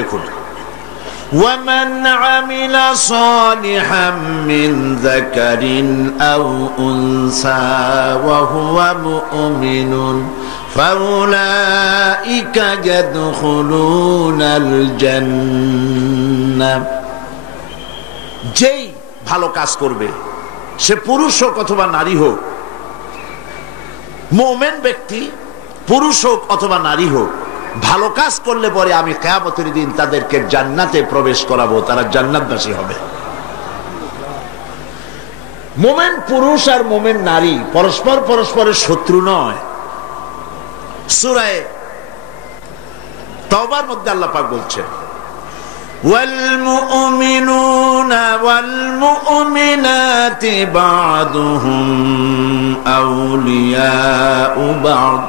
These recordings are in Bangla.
দেখুন, وَمَنْ عَمِلَ صَالِحًا مِّنْ ذَكَرٍ أَوْ أُنْثَى وَهُوَ مُؤْمِنٌ فَأُولَئِكَ يَدْخُلُونَ الْجَنَّةَ। যেই ভালো কাজ করবে, সে পুরুষ হোক অথবা নারী হোক, মুমিন ব্যক্তি পুরুষ হোক অথবা নারী হোক, ভালো কাজ করলে পরে আমি কিয়ামতের দিন তাদেরকে জান্নাতে প্রবেশ করাবো, তারা জান্নাতবাসী হবে। মুমিন পুরুষ আর মুমিন নারী পরস্পর পরস্পরের শত্রু নয়। সূরা তাওবার মধ্যে আল্লাহ পাক বলছেন, والمؤمنون والمؤمنات بعضهم أولياء بعض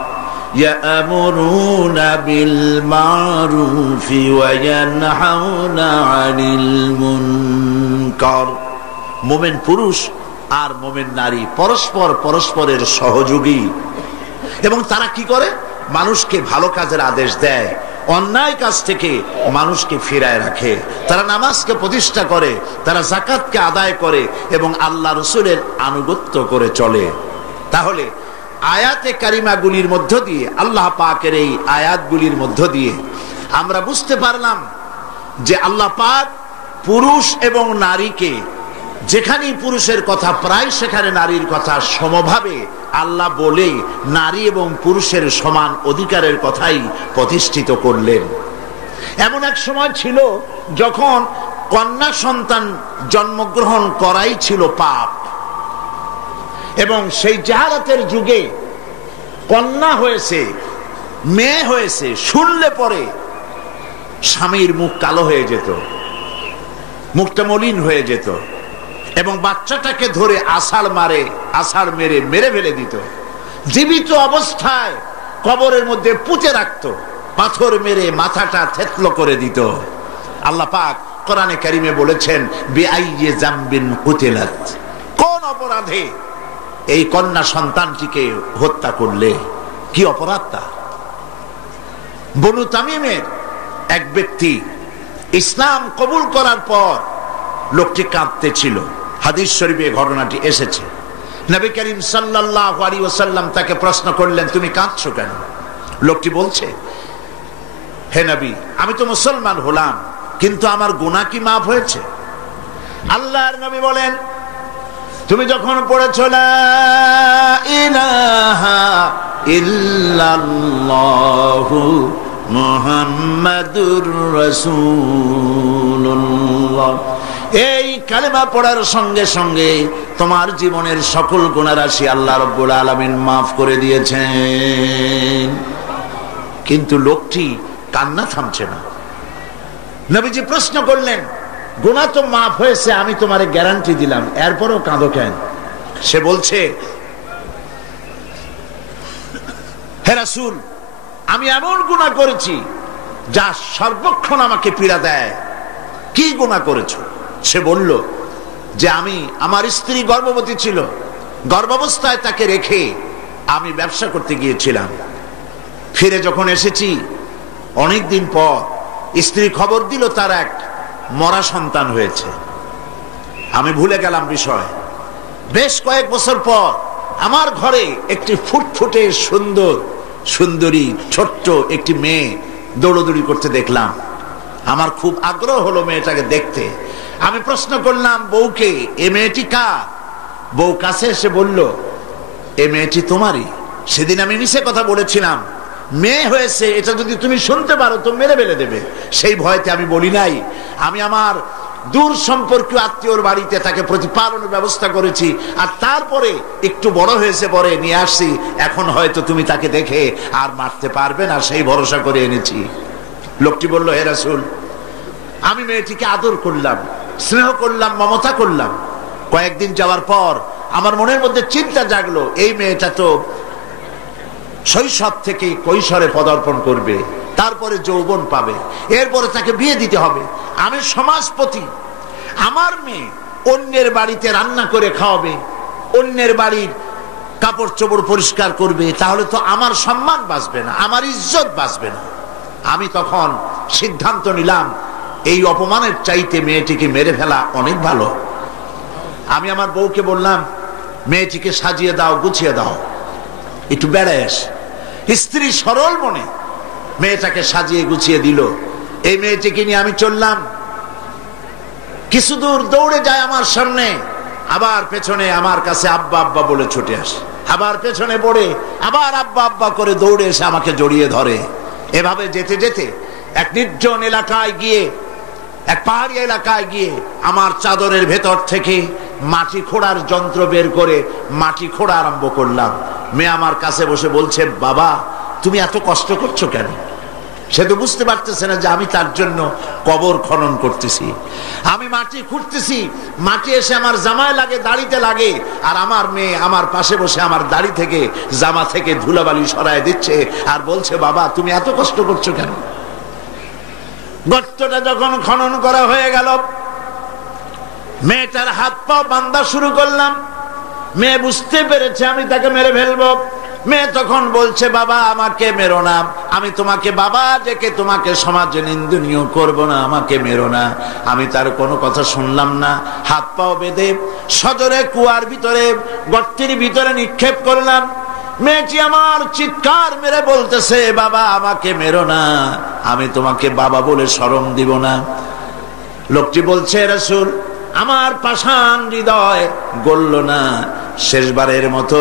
يأمرون بالمعروف وينهون عن المنكر। মুমিন পুরুষ আর মুমিন নারী পরস্পর পরস্পরের সহযোগী, এবং তারা কি করে? মানুষকে ভালো কাজের আদেশ দেয়, অন্যায় কাজ থেকে মানুষকে ফিরায় রাখে। তারা নামাজকে প্রতিষ্ঠা করে, তারা যাকাতকে আদায় করে এবং আল্লাহ রাসূলের আনুগত্য করে চলে। তাহলে আয়াতে কারিমাগুলির মধ্য দিয়ে, আল্লাহ পাকের এই আয়াতগুলির মধ্য দিয়ে আমরা বুঝতে পারলাম যে আল্লাহ পাক পুরুষ এবং নারীকে, যেখানেই পুরুষের কথা প্রায় সেখানে নারীর কথা সমভাবে আল্লাহ বলে নারী এবং পুরুষের সমান অধিকারের কথাই প্রতিষ্ঠিত করলেন। এমন এক সময় ছিল যখন কন্যা সন্তান জন্মগ্রহণ করাই ছিল পাপ, এবং সেই জাহালাতের যুগে কন্যা হয়েছে, মেয়ে হয়েছে শুনলে পরে স্বামীর মুখ কালো হয়ে যেত, মুখটা মলিন হয়ে যেত, এবং বাচ্চাটাকে ধরে আষাঢ় মেরে ফেলে দিত। জীবিত অবস্থায় কবরের মধ্যে পুঁতে রাখত, পাথর মেরে মাথাটা থেতলো করে দিত। আল্লাহ পাক কোরআনে কারিমে বলেছেন, বিআইয়ি যামবিন কুতিলাত, কোন অপরাধে এই কন্যা সন্তানটিকে হত্যা করলে? কি অপরাধ তার? বনু তামিমের এক ব্যক্তি ইসলাম কবুল করার পর লোকটি কাঁদতে ছিল। হাদিস শরীফে ঘটনাটি এসেছে। নবী করিম সাল্লাল্লাহু আলাইহি ওয়াসাল্লাম তাকে প্রশ্ন করলেন, তুমি কাঁদছো কেন? লোকটি বলছে, হে নবী, আমি তো মুসলমান হলাম, কিন্তু আমার গুনাহ কি মাফ হয়েছে? আল্লাহর নবী বলেন, তুমি যখন পড়েছো লা ইলাহা ইল্লাল্লাহু মুহাম্মাদুর রাসূলুল্লাহ, এই কালেমা পড়ার সঙ্গে সঙ্গে তোমার জীবনের সকল গুনাহ রাশি আল্লাহ রাব্বুল আলামিন মাফ করে দিয়েছেন। কিন্তু লোকটি কান্না থামছে না। নবীজি প্রশ্ন করলেন, গুনাহ তো মাফ হয়েছে, আমি তোমারে গ্যারান্টি দিলাম, এরপরও কাঁদো কেন? সে বলছে, হে রাসূল, আমি এমন গুনাহ করেছি যা সর্বক্ষণ আমাকে পীড়া দেয়। কি গুনাহ করেছো? সে বলল যে আমার স্ত্রী গর্ভবতী ছিল, গর্ভাবস্থায় তাকে রেখে আমি ব্যবসা করতে গিয়েছিলাম। ফিরে যখন এসেছি অনেকদিন পর স্ত্রী খবর দিল তার এক মরা সন্তান হয়েছে। আমি ভুলে গেলাম বিষয়। বেশ কয়েক বছর পর আমার ঘরে একটি ফুটফুটে সুন্দরী ছোট্ট একটি মেয়ে দৌড়দৌড়ি করতে দেখলাম। আমার খুব আগ্রহ হলো মেয়েটাকে দেখতে। আমি প্রশ্ন করলাম বউকে, এ মেয়েটি কার? বউ কাছে এসে বলল, এ মেয়েটি তোমারই। সেদিন আমি মিছে কথা বলেছিলাম, মেয়ে হয়েছে এটা যদি তুমি শুনতে পারো তো মেরে ফেলে দেবে। সেই ভয়তে আমি বলি নাই। আমি আমার দূর সম্পর্কীয় আত্মীয়র বাড়িতে তাকে প্রতিপালনের ব্যবস্থা করেছি, আর তারপরে একটু বড় হয়েছে পরে নিয়ে আসছি। এখন হয়তো তুমি তাকে দেখে আর মারতে পারবে না, সেই ভরসা করে এনেছি। লোকটি বলল, হে রাসূল, আমি মেয়েটিকে আদর করলাম, স্নেহ করলাম, মমতা করলাম। কয়েকদিন যাওয়ার পর আমার মনের মধ্যে চিন্তা জাগলো, এই মেয়েটা তো শৈশব থেকে কৈশোরে পদার্পণ করবে, তারপরে যৌবন পাবে, এরপরে তাকে বিয়ে দিতে হবে। আমি সমাজপতি, আমার মেয়ে অন্যের বাড়িতে রান্না করে খাওয়াবে, অন্যের বাড়ির কাপড় চোপড় পরিষ্কার করবে, তাহলে তো আমার সম্মান বাঁচবে না, আমার ইজ্জত বাঁচবে না। আমি তখন সিদ্ধান্ত নিলাম এই অপমানের চাইতে মেয়েটিকে মেরে ফেলা অনেক ভালো। আমি আমার বউকে বললাম, মেয়েটিকে সাজিয়ে দাও, গুছিয়ে দাও, একটু বেড়াস। স্ত্রী সরল মনে মেয়েটাকে সাজিয়ে গুছিয়ে দিল। এই মেয়েটিকে নিয়ে আমি চললাম, কিছু দূর দৌড়ে যায় আমার সামনে, আবার পেছনে আমার কাছে আব্বা আব্বা বলে ছুটে আসে, আবার পেছনে পড়ে আবার আব্বা আব্বা করে দৌড়ে এসে আমাকে জড়িয়ে ধরে। এভাবে যেতে যেতে এক নির্জন এলাকায় গিয়ে, এক পাহাড়ি এলাকায় গিয়ে আমার চাদরের ভেতর থেকে মাটি খোঁড়ার যন্ত্র বের করে মাটি খোঁড়া আরম্ভ করলাম। মেয়ে আমার কাছে বসে বলছে, বাবা তুমি এত কষ্ট করছো কেন? সে তো বুঝতে পারতেছে না যে আমি তার জন্য কবর খনন করতেছি, আমি মাটি খুঁড়তেছি। মাটি এসে আমার জামায় লাগে, দাড়িতে লাগে, আর আমার মেয়ে আমার পাশে বসে আমার দাড়ি থেকে, জামা থেকে ধুলাবালি সরায় দিচ্ছে আর বলছে, বাবা তুমি এত কষ্ট করছো কেন? গর্তটা যখন খনন করা হয়ে গেল, মেয়েটার হাত পা বাঁধা শুরু করলাম। মেয়ে বুঝতে পেরেছে আমি তাকে মেরে ফেলবো। মেয়ে তখন বলছে, বাবা আমাকে মেরো না, আমি তোমাকে বাবা ডেকে তোমাকে সমাজে নিন্দনীয় করব না, আমাকে মেরো না। আমি তার কোনো কথা শুনলাম না, হাত পাও বেঁধে সজোরে কুয়ার ভিতরে, গর্তের ভিতরে নিক্ষেপ করলাম। মেয়েটি আমার চিৎকার মেরে বলতেছে, বাবা আমাকে মেরো না, আমি তোমাকে বাবা বলে শরম দিব না। লোকটি বলছে, রাসূল আমার পাষাণ হৃদয় গলল না, শেষবারের মতো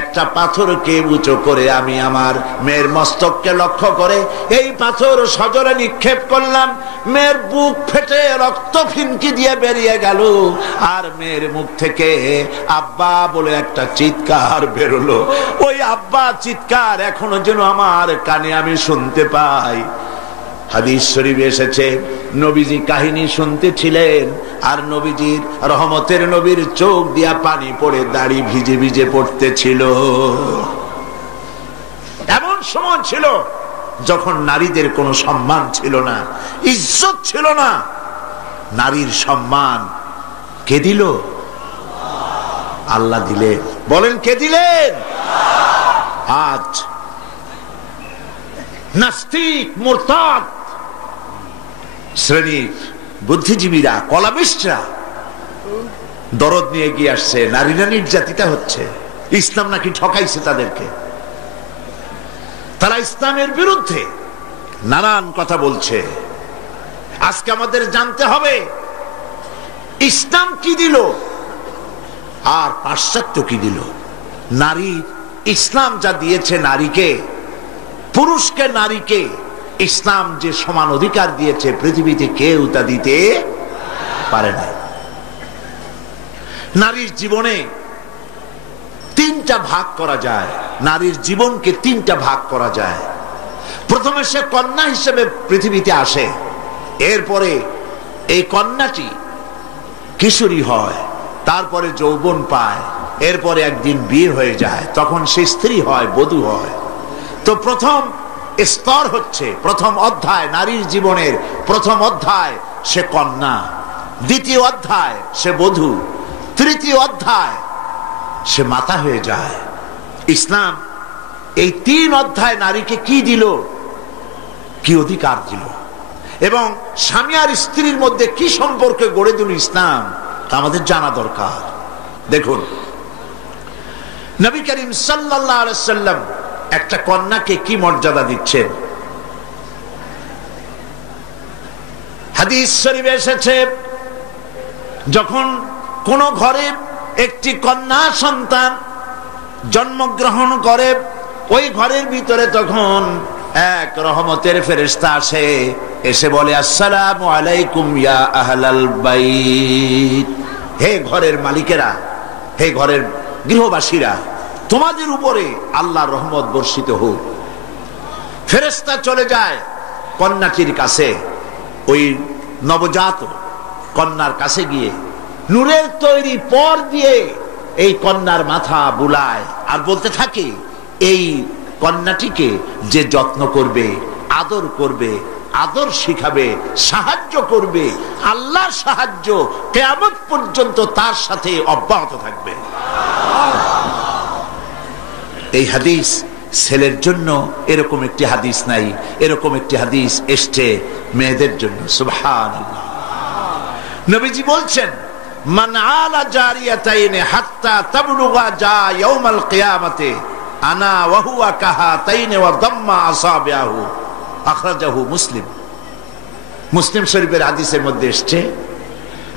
একটা পাথরকে উঁচু করে আমি আমার মেয়ের মস্তককে লক্ষ্য করে এই পাথর সজোরে নিক্ষেপ করলাম। মেয়ের বুক ফেটে রক্ত ফিনকি দিয়ে বেরিয়ে গেল, আর মেয়ের মুখ থেকে আব্বা বলে একটা চিৎকার বেরোলো। ওই আব্বা চিৎকার এখনো যেন আমার কানে আমি শুনতে পাই। হাদিস শরীফে এসেছে, নবীজি কাহিনী শুনতেছিলেন আর নবীজির রহমতের নবীর চোখ দিয়া পানি পড়ে দাড়ি ভিজে ভিজে পড়তেছিল। এমন সময় ছিল যখন নারীদের কোনো সম্মান ছিল না, ইজ্জত ছিল না। নারীর সম্মান কে দিল? আল্লাহ দিলেন। বলেন কে দিলেন? আজ নাস্তিক মুরতাদ শ্রেণীর বুদ্ধিজীবীরা, কলামিস্টরা দরদ নিয়ে গিয়ে আসছে, নারীরা নির্যাতিতা হচ্ছে, ইসলাম নাকি ঠকাইছে তাদেরকে। তারা ইসলামের বিরুদ্ধে নানান কথা বলছে। আজকে আমাদের জানতে হবে ইসলাম কি দিল আর পাশ্চাত্য কি দিল। নারী, ইসলাম যা দিয়েছে নারীকে, পুরুষকে নারীকে ইসলাম যে সমান অধিকার দিয়েছে, পৃথিবীতে কেউ তা দিতে পারে না। নারীর জীবনে তিনটা ভাগ করা যায়, নারীর জীবনকে তিনটা ভাগ করা যায়। প্রথমে সে কন্যা হিসেবে পৃথিবীতে আসে, এরপরে এই কন্যাটি কিশোরী হয়, তারপরে যৌবন পায়, এরপরে একদিন বিয়ে হয়ে যায়, তখন সে স্ত্রী হয়, বধূ হয়। তো প্রথম স্তর হচ্ছে, প্রথম অধ্যায় নারীর জীবনের প্রথম অধ্যায় সে কন্যা, দ্বিতীয় অধ্যায় সে বধূ, তৃতীয় অধ্যায় সে মাতা হয়ে যায়। ইসলাম এই তিন অধ্যায় নারীকে কি দিল, কি অধিকার দিল, এবং স্বামী আর স্ত্রীর মধ্যে কি সম্পর্কে গড়ে দিল ইসলাম, তা আমাদের জানা দরকার। দেখুন, নবী করিম সাল্লাল্লাহু আলাইহি সাল্লাম একটা কন্যাকে কি মর্যাদা দিচ্ছেন। হাদিস শরীফে এসেছে, যখন কোন ঘরে একটি কন্যা সন্তান জন্মগ্রহণ করে, ওই ঘরের ভিতরে তখন এক রহমতের ফেরেশতা আসে, এসে বলে, আসসালামু আলাইকুম ইয়া আহলাল বাইত, হে ঘরের মালিকেরা, হে ঘরের গৃহবাসীরা, তোমাদের উপরে আল্লাহর রহমত বর্ষিত হোক। ফেরেশতা চলে যায় কন্যাটির কাছে, ওই নবজাত কন্যার কাছে গিয়ে নূরের তৈরি পর দিয়ে এই কন্যার মাথা বুলায় আর বলতে থাকে, এই কন্যাটিকে যে যত্ন করবে, আদর করবে, আদর শিখাবে, সাহায্য করবে, আল্লাহর সাহায্য কিয়ামত পর্যন্ত তার সাথে অব্যাহত থাকবে। এই হাদিস ছেলের জন্য এরকম একটি হাদিস নাই, এরকম একটি হাদিস এসছে মেয়েদের জন্য। সুবহানাল্লাহ। নবীজি বলছেন, মান আলা জারিয়াতাইনি হাত্তা তাবলুগা জা ইয়াউমাল কিয়ামাতি আনা ওয়া হুয়া কাহাতাইনি ওয়া দাম্মা আসাবিহু, আখরাজাহু মুসলিম। মুসলিম শরীফের হাদিসের মধ্যে এসছে,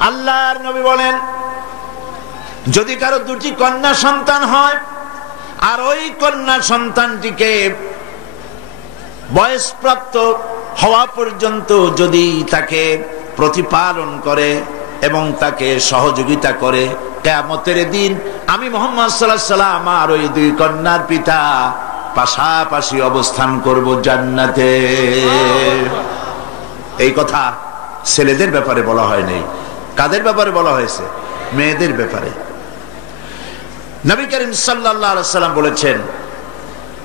আল্লাহর নবী বলেন, যদি কারো দুটি কন্যা সন্তান হয় আর ওই কন্যা সন্তানটিকে বয়সপ্রাপ্ত হওয়া পর্যন্ত যদি তাকে প্রতিপালন করে এবং তাকে সহযোগিতা করে, কিয়ামতের দিন আমি মুহাম্মদ সাল্লাল্লাহু আলাইহি ওয়াসাল্লাম আর ওই দুই কন্যার পিতা পাশাপাশি অবস্থান করব জান্নাতে। এই কথা ছেলেদের ব্যাপারে বলা হয় নাই, কাদের ব্যাপারে বলা হয়েছে? মেয়েদের ব্যাপারে। নবী করিম সাল্লাল্লাহু আলাইহি ওয়াসাল্লাম বলেছেন,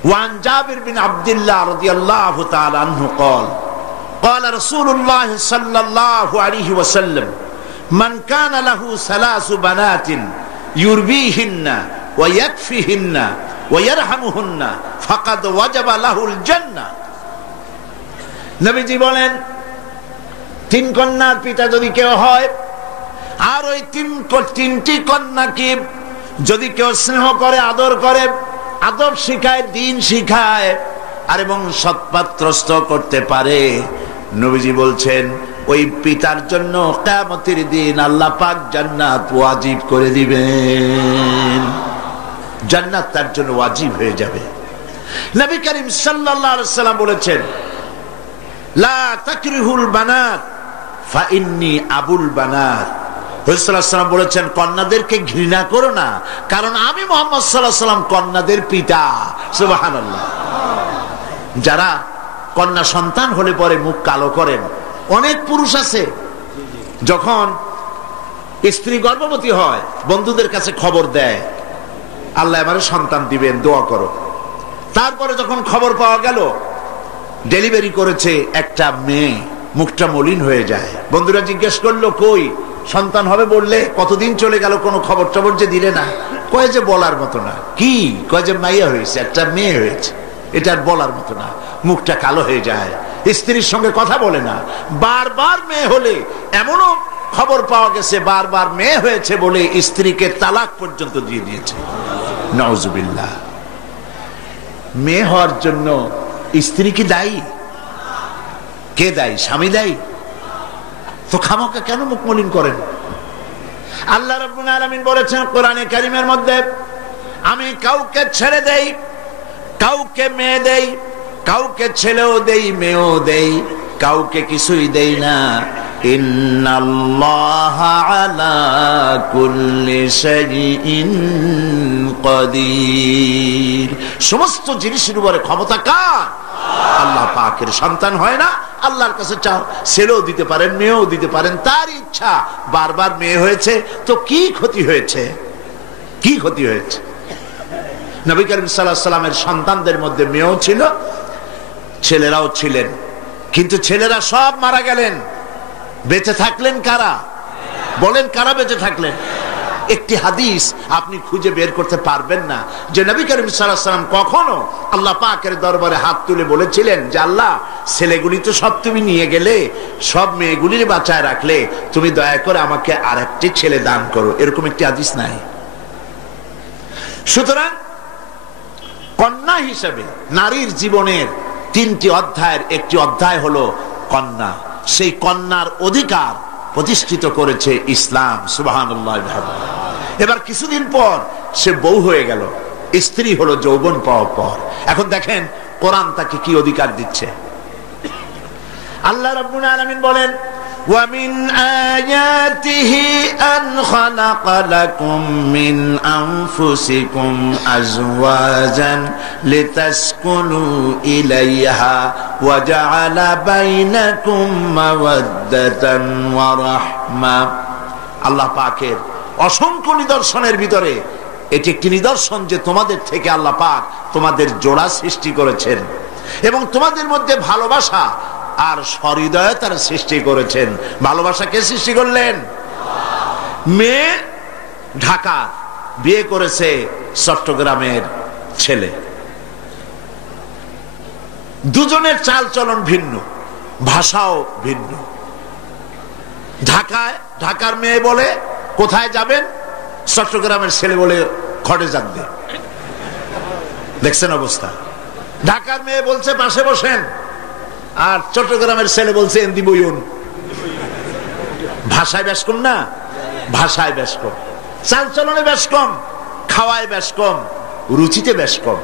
ওয়ান জাবির বিন আব্দুল্লাহ রাদিয়াল্লাহু তাআলা আনহু قال قال رسول الله صلى الله عليه وسلم من كان له ثلاث بنات يربيهن ويكفيهن ويرحمهن فقد وجب له الجنة। নবীজি বলেন, তিন কন্যার পিতা যদি কেউ হয় আর ওই তিনটি কন্যাকে যদি কেউ স্নেহ করে, আদর করে, আদব শিখায়, দিন শিখায় আর এবং সৎপাত্রস্থ করতে পারে, নবীজি বলছেন ওই পিতার জন্য কিয়ামতের দিন আল্লাহ পাক জান্নাত ওয়াজিব করে দিবেন। জান্নাত তার জন্য ওয়াজিব হয়ে যাবে। নবী করিম সাল্লাল্লাহু আলাইহি ওয়াসাল্লাম বলেছেন, লা তাকরিহুল বানাত ফা ইন্নী আবুল বানাত। রাসূলুল্লাহ সাল্লাল্লাহু আলাইহি ওয়াসাল্লাম বলেছেন, কন্যাদেরকে ঘৃণা করো না, কারণ আমি মুহাম্মদ সাল্লাল্লাহু আলাইহি ওয়াসাল্লাম কন্যাদের পিতা। সুবহানাল্লাহ। যারা কন্যা সন্তান হলে পরে মুখ কালো করেন, অনেক পুরুষ আছে যখন স্ত্রী গর্ভবতী হয় বন্ধুদের কাছে খবর দেয়, আল্লাহ আমারে সন্তান দিবেন, দোয়া করো। তারপরে যখন খবর পাওয়া গেল ডেলিভারি করেছে একটা মেয়ে, মুখটা মলিন হয়ে যায়। বন্ধুরা জিজ্ঞেস করলো, কই সন্তান হবে বললে, কতদিন চলে গেল কোনো খবর টবর যে দিলে না? কয় যে বলার মতো না। কি? কয় যে মাইয়া হয়েছে, একটা মেয়ে হয়েছে। এটা আর বলার মতো না। মুখটা কালো হয়ে যায়, স্ত্রীর সঙ্গে কথা বলে না। বারবার মেয়ে হলে, এমনও খবর পাওয়া গেছে বারবার মেয়ে হয়েছে বলে স্ত্রীকে তালাক পর্যন্ত দিয়ে দিয়েছে। নাউজুবিল্লাহ। মেয়ে হওয়ার জন্য স্ত্রী কি দায়ী? কে দায়ী? স্বামী দায়ী। তো খামোকা কেন মুখ মলিন করেন? আল্লাহ রাব্বুল আলামিন বলেছেন কোরআনে কারীমের মধ্যে, আমি কাউকে ছেড়ে দেই, কাউকে মেয়ে দেই, কাউকে ছেলেও দেই, মেয়েও দেই, কাউকে কিছুই দেই না। ইন্নাল্লাহা আলা কুল্লি শাইইন কাদির। সমস্ত জিনিসের উপরে ক্ষমতা কার? আল্লাহ পাকের। সন্তান হয় না, আল্লাহর কাছে চাও, ছেলেও দিতে পারেন, মেয়েও দিতে পারেন, তার ইচ্ছা। বারবার মেয়ে হয়েছে তো কি ক্ষতি হয়েছে? কি ক্ষতি হয়েছে? নবী করিম সাল্লাল্লাহু আলাইহি ওয়াসাল্লামের সন্তানদের মধ্যে মেয়েও ছিল, ছেলেরাও ছিলেন, কিন্তু ছেলেরা সব মারা গেলেন। বেঁচে থাকলেন কারা? বলেন, কারা বেঁচে থাকলেন? একটি হাদিস আপনি খুঁজে বের করতে পারবেন না যে নবী করিম সাল্লাল্লাহু আলাইহি ওয়াসাল্লাম কখনো আল্লাহ পাকের দরবারে হাত তুলে বলেছিলেন যে আল্লাহ, ছেলেগুলি তো সব তুমি নিয়ে গেলে, সব মেয়েগুলির বাঁচায় রাখলে, তুমি দয়া করে আমাকে আরেকটি ছেলে দান করো। এরকম একটি হাদিস নাই। সুতরাং কন্যা হিসেবে নারীর জীবনের তিনটি অধ্যায়ের একটি অধ্যায় হলো কন্যা। সেই কন্যার অধিকার প্রতিষ্ঠিত করেছে ইসলাম। সুবহানাল্লাহ। এবার কিছুদিন পর সে বউ হয়ে গেল, স্ত্রী হলো যৌবন পাওয়ার পর। এখন দেখেন কোরআন তাকে কি অধিকার দিচ্ছে। আল্লাহ রাব্বুল আলামিন বলেন, وَمِنْ آيَاتِهِ أَنْ خَلَقَ لَكُمْ مِنْ أَنْفُسِكُمْ أَزْوَاجًا لِتَسْكُنُوا إِلَيْهَا وَجَعَلَ بَيْنَكُمْ مَوَدَّةً وَرَحْمَةً। আল্লাহ পাকের অসংখ্য নিদর্শনের ভিতরে এটি একটি নিদর্শন যে তোমাদের থেকে আল্লাহ পাক তোমাদের জোড়া সৃষ্টি করেছেন এবং তোমাদের মধ্যে ভালোবাসা আর সহৃদয়তার সৃষ্টি করেছেন। ভালোবাসা কে সৃষ্টি করলেন? মেয়ে ঢাকা, বিয়ে করেছে চট্টগ্রামের ছেলে। দুজনের চাল চলন ভিন্ন, ভাষাও ভিন্ন। ঢাকার মেয়ে বলে কোথায় যাবেন, চট্টগ্রামের ছেলে বলে খড়ে যাবে। দেখছেন অবস্থা? ঢাকার মেয়ে বলছে পাশে বসেন, আর চট্টগ্রামের ছেলে বলছে এন্দি বইউন। ভাষায় বেশ কম না? ভাষায় বেশ কম, চাল চলনে বেশ কম, খাওয়ায় বেশ কম, রুচিতে বেশ কম।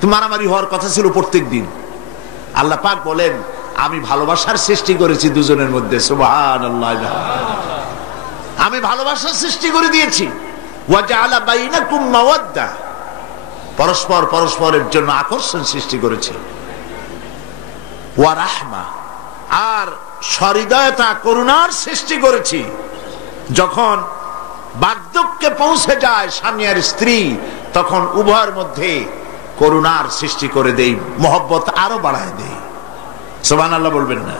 তো মারামারি হওয়ার কথা ছিল প্রত্যেক দিন। আল্লাহ পাক বলেন আমি ভালোবাসার সৃষ্টি করেছি দুজনের মধ্যে। সুবহানাল্লাহ, আমি ভালোবাসার সৃষ্টি করে দিয়েছি। ওয়া জাআলা বাইনাকুম মাওয়াদ্দা, পরস্পর পরস্পরের জন্য আকর্ষণ সৃষ্টি করেছি। ওয়া রাহমা, আর সহৃদয়তা করুণার সৃষ্টি করেছি। যখন বার্ধক্যে পৌঁছে যায় স্বামী আর স্ত্রী, তখন উভয়ের মধ্যে করুণার সৃষ্টি করে দেই, মহব্বত আরো বাড়ায় দেই। সুবহানাল্লাহ বলবেন না?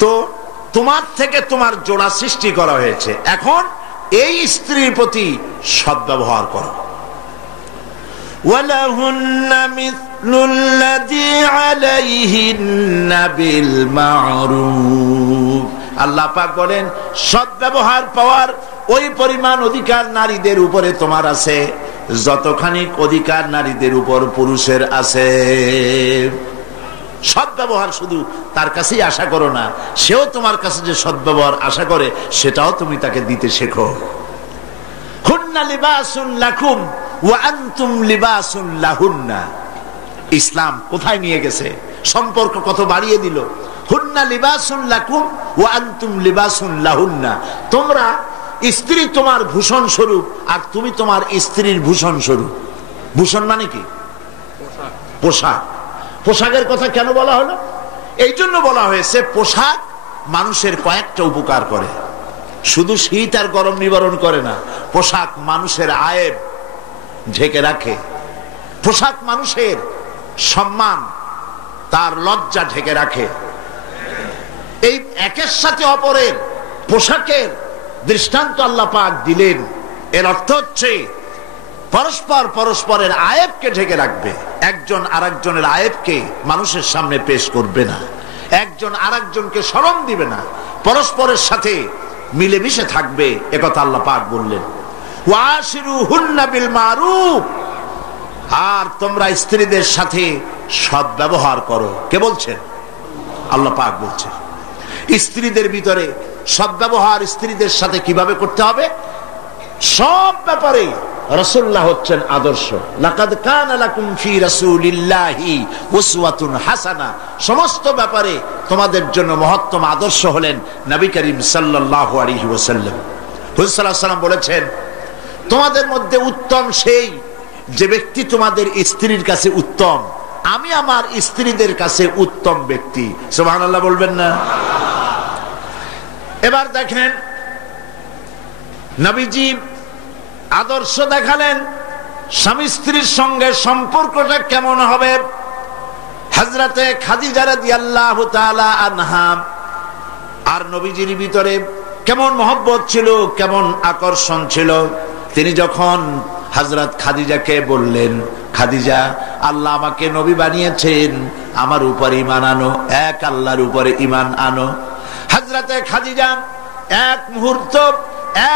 তো তোমার থেকে তোমার জোড়া সৃষ্টি করা হয়েছে, এখন এই স্ত্রীর প্রতি সদ্ব্যবহার করো। ওয়ালাহুন্না মিসলুল্লাযী আলাইহিন্না বিল মা'রুফ, আল্লাহ পাক বলেন সদ্ব্যবহার পাওয়ার ওই পরিমাণ অধিকার নারীদের উপরে তোমার আছে যতখানি অধিকার নারীদের উপর পুরুষের আছে। সদ্ব্যবহার শুধু তার কাছেই আশা করো না, সেও তোমার কাছে যে সদ্ব্যবহার আশা করে সেটাও তুমি তাকে দিতে শেখো। হুন্না লিবাসুন লাকুম ওয়া আনতুম লিবাসুন লাহুন্না। ইসলাম কোথায় নিয়ে গেছে, সম্পর্ক কত বাড়িয়ে দিল। হুন্না লিবাসুন লাকুম ওয়া আনতুম লিবাসুন লাহুন্না, তোমরা স্ত্রী তোমার ভূষণ স্বরূপ আর তুমি তোমার স্ত্রীর ভূষণ স্বরূপ। ভূষণ মানে কি? পোশাক। পোশাকের কথা কেন বলা হলো? এই জন্য বলা হয়েছে পোশাক মানুষের কয়েকটা উপকার করে, শুধু শীত আর গরম নিবারণ করে না। পোশাক মানুষের আয়েব ঢেকে রাখে, পোশাক মানুষের সম্মান, তার লজ্জা ঢেকে রাখে। এই একের সাথে অপরের পোশাকের দৃষ্টান্ত আল্লাহ পাক দিলেন। এর অর্থ হচ্ছে পরস্পর পরস্পরের আয়েবকে ঢেকে রাখবে, একজন আরেকজনের আয়েবকে মানুষের সামনে পেশ করবে না, একজন আরেকজনকে শরম দিবে না, পরস্পরের সাথে মিলেমিশে থাকবে, একথা আল্লাহ পাক বললেন। ওয়াশিরুহুন্না বিল মারুফ, আর তোমরা স্ত্রীদের সাথে সদ্ব্যবহার করো। কে বলছেন? আল্লাহ পাক বলছেন। স্ত্রীদের ভিতরে সদ্ব্যবহার স্ত্রীদের সাথে কিভাবে করতে হবে, সব ব্যাপারে রাসূলুল্লাহ হচ্ছেন আদর্শ। লাকাদ কানা লাকুম ফি রাসূলিল্লাহি উসওয়াতুন হাসানাহ, সমস্ত ব্যাপারে তোমাদের জন্য মহত্তম আদর্শ হলেন নবী করিম সাল্লাল্লাহু আলাইহি ওয়াসাল্লাম। হুজুর সাল্লাল্লাহু আলাইহি ওয়াসাল্লাম বলেছেন তোমাদের মধ্যে উত্তম সেই যে ব্যক্তি তোমাদের স্ত্রীর কাছে উত্তম, আমি আমার স্ত্রীদের কাছে উত্তম ব্যক্তি। সুবহানাল্লাহ বলবেন না? এবার দেখেন নবীজি আদর্শ দেখালেন স্বামী স্ত্রীর সঙ্গে সম্পর্কটা কেমন হবে। হযরতে খাদিজা রাদিয়াল্লাহু তাআলা আনহা আর নবীজির ভিতরে কেমন মহব্বত ছিল, কেমন আকর্ষণ ছিল। তিনি যখন হযরত খাদিজাকে বললেন, খাদিজা আল্লাহ আমাকে নবী বানিয়েছেন, আমার উপর ঈমান আনো, এক আল্লাহর উপরে ঈমান আনো। হযরতে খাদিজা এক মুহূর্ত,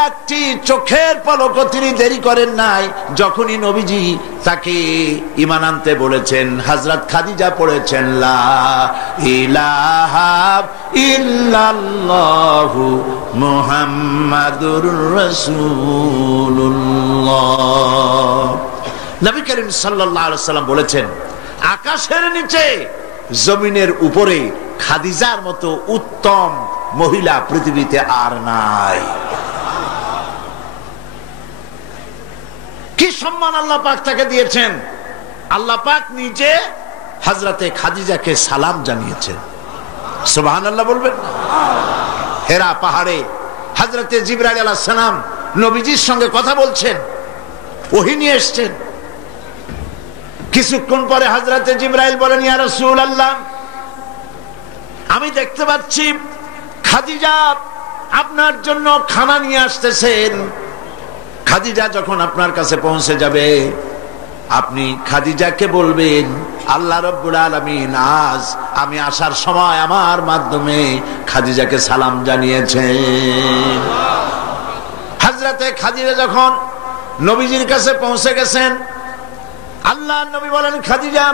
একটি চোখের পলকও তিনি দেরি করেন নাই। যখনই নবীজি তাকে ঈমান আনতে বলেছেন, হযরত খাদিজা পড়েছেন লা ইলাহা ইল্লাল্লাহু মুহাম্মাদুর রাসূলুল্লাহ। নবী করিম সাল্লাল্লাহু আলাইহি ওয়াসাল্লাম বলেছেন আকাশের নিচে জমিনের উপরে খাদিজার মতো উত্তম মহিলা পৃথিবীতে আর নাই। কি সম্মান আল্লাহ পাক তাকে দিয়েছেন। আল্লাহ পাক নিজে হযরতে খাদিজাকে সালাম জানিয়েছেন। সুবহানাল্লাহ বলবেন? হেরা পাহাড়ে হযরতে জিবরাইল আলাইহিস সালাম নবীজির সঙ্গে কথা বলছেন, ওহী নিয়ে এসেছেন। কিছুক্ষণ পরে হযরতে জিবরাইল বলেন, ইয়া রাসূলুল্লাহ, আমি দেখতে পাচ্ছি খাদিজা আপনার জন্য খানা নিয়ে আসতেছেন। খাদিজা যখন আপনার কাছে পৌঁছে যাবে আপনি খাদিজাকে বলবেন আল্লাহ রাব্বুল আলামিন আজ আমি আসার সময় আমার মাধ্যমে খাদিজাকে সালাম জানিয়েছেন। হযরতে খাদিজা যখন নবীজির কাছে পৌঁছে গেছেন, আল্লাহর নবী বলেন, খাদিজা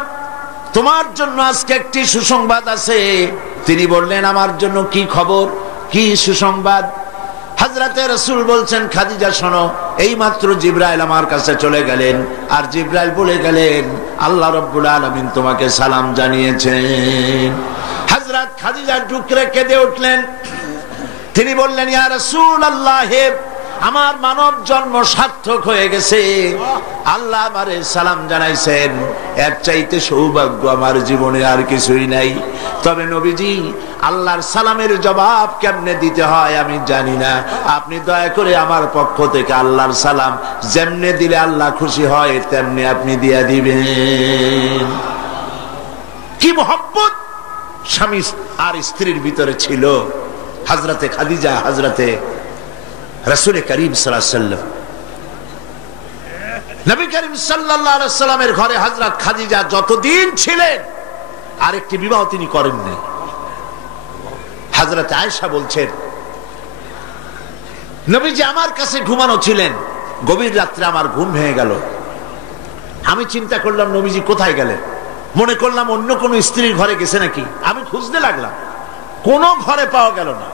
তোমার জন্য আজকে একটি সুসংবাদ আছে। তিনি বললেন, আমার জন্য কি খবর, কি সুসংবাদ? হযরতে রাসূল বলছেন, খাদিজা শোনো, এইমাত্র জিবরাইল আমার কাছে চলে গেলেন, আর জিবরাইল বলে গেলেন আল্লাহ রাব্বুল আলামিন তোমাকে সালাম জানিয়েছেন। হযরত খাদিজা ডুকরে কেঁদে উঠলেন। তিনি বললেন, ইয়া রাসূলুল্লাহ, আমার মানব জন্ম সার্থক হয়ে গেছে, আল্লাহ আমারে সালাম জানাইছেন, এর চাইতে সৌভাগ্য আমার জীবনে আর কিছুই নাই। তবে নবীজি, আল্লাহর সালামের জবাব কেমনে দিতে হয় আমি জানি না, আপনি দয়া করে আমার পক্ষ থেকে আল্লাহর সালাম যেমনে দিলে আল্লাহ খুশি হয় তেমনি আপনি দিয়া দিবেন। কি মহব্বত স্বামী আর স্ত্রীর ভিতরে ছিল। হযরতে খাদিজা হযরতে রাসূল করিম সাল্লাল্লাহু আলাইহি ওয়াসাল্লাম, নবী করিম সাল্লাল্লাহু আলাইহি ওয়াসাল্লামের ঘরে হযরত খাদিজা যতদিন ছিলেন আরেকটি বিবাহ তিনি করেননি। হযরত আয়েশা বলছেন, নবীজি আমার কাছে ঘুমানো ছিলেন, গভীর রাত্রে আমার ঘুম ভেঙে গেল। আমি চিন্তা করলাম নবীজি কোথায় গেলেন, মনে করলাম অন্য কোন স্ত্রীর ঘরে গেছে নাকি। আমি খুঁজতে লাগলাম, কোন ঘরে পাওয়া গেল না।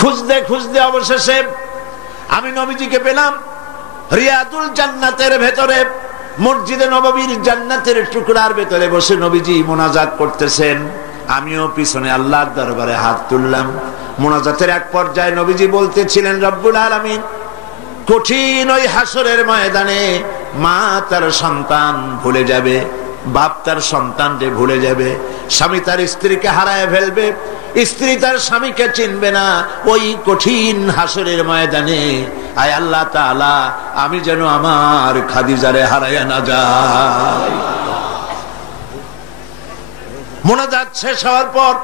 খুঁজতে খুঁজতে অবশেষে আমি নবীজিকে পেলাম রিয়াদুল জান্নাতের ভেতরে, মসজিদে নববীর জান্নাতের টুকরার ভেতরে বসে নবীজি মোনাজাত করতেছেন। আমিও পিছনে আল্লাহর দরবারে হাত তুললাম। মোনাজাতের এক পর্যায়ে নবীজি বলতেছিলেন, রব্বুল আলামিন, কঠিন ওই হাসরের ময়দানে মা তার সন্তান ভুলে যাবে, বাপ তার সন্তানকে ভুলে যাবে, স্বামী তার স্ত্রীকে হারায় ফেলবে, স্ত্রী তার স্বামীকে চিনবে না। ওই কঠিন হাসরের ময়দানে আয় আল্লাহ তাআলা, আমি যেন আমার খাদিজারে হারায়া না যাই। মোনাজাত শেষ হওয়ার পর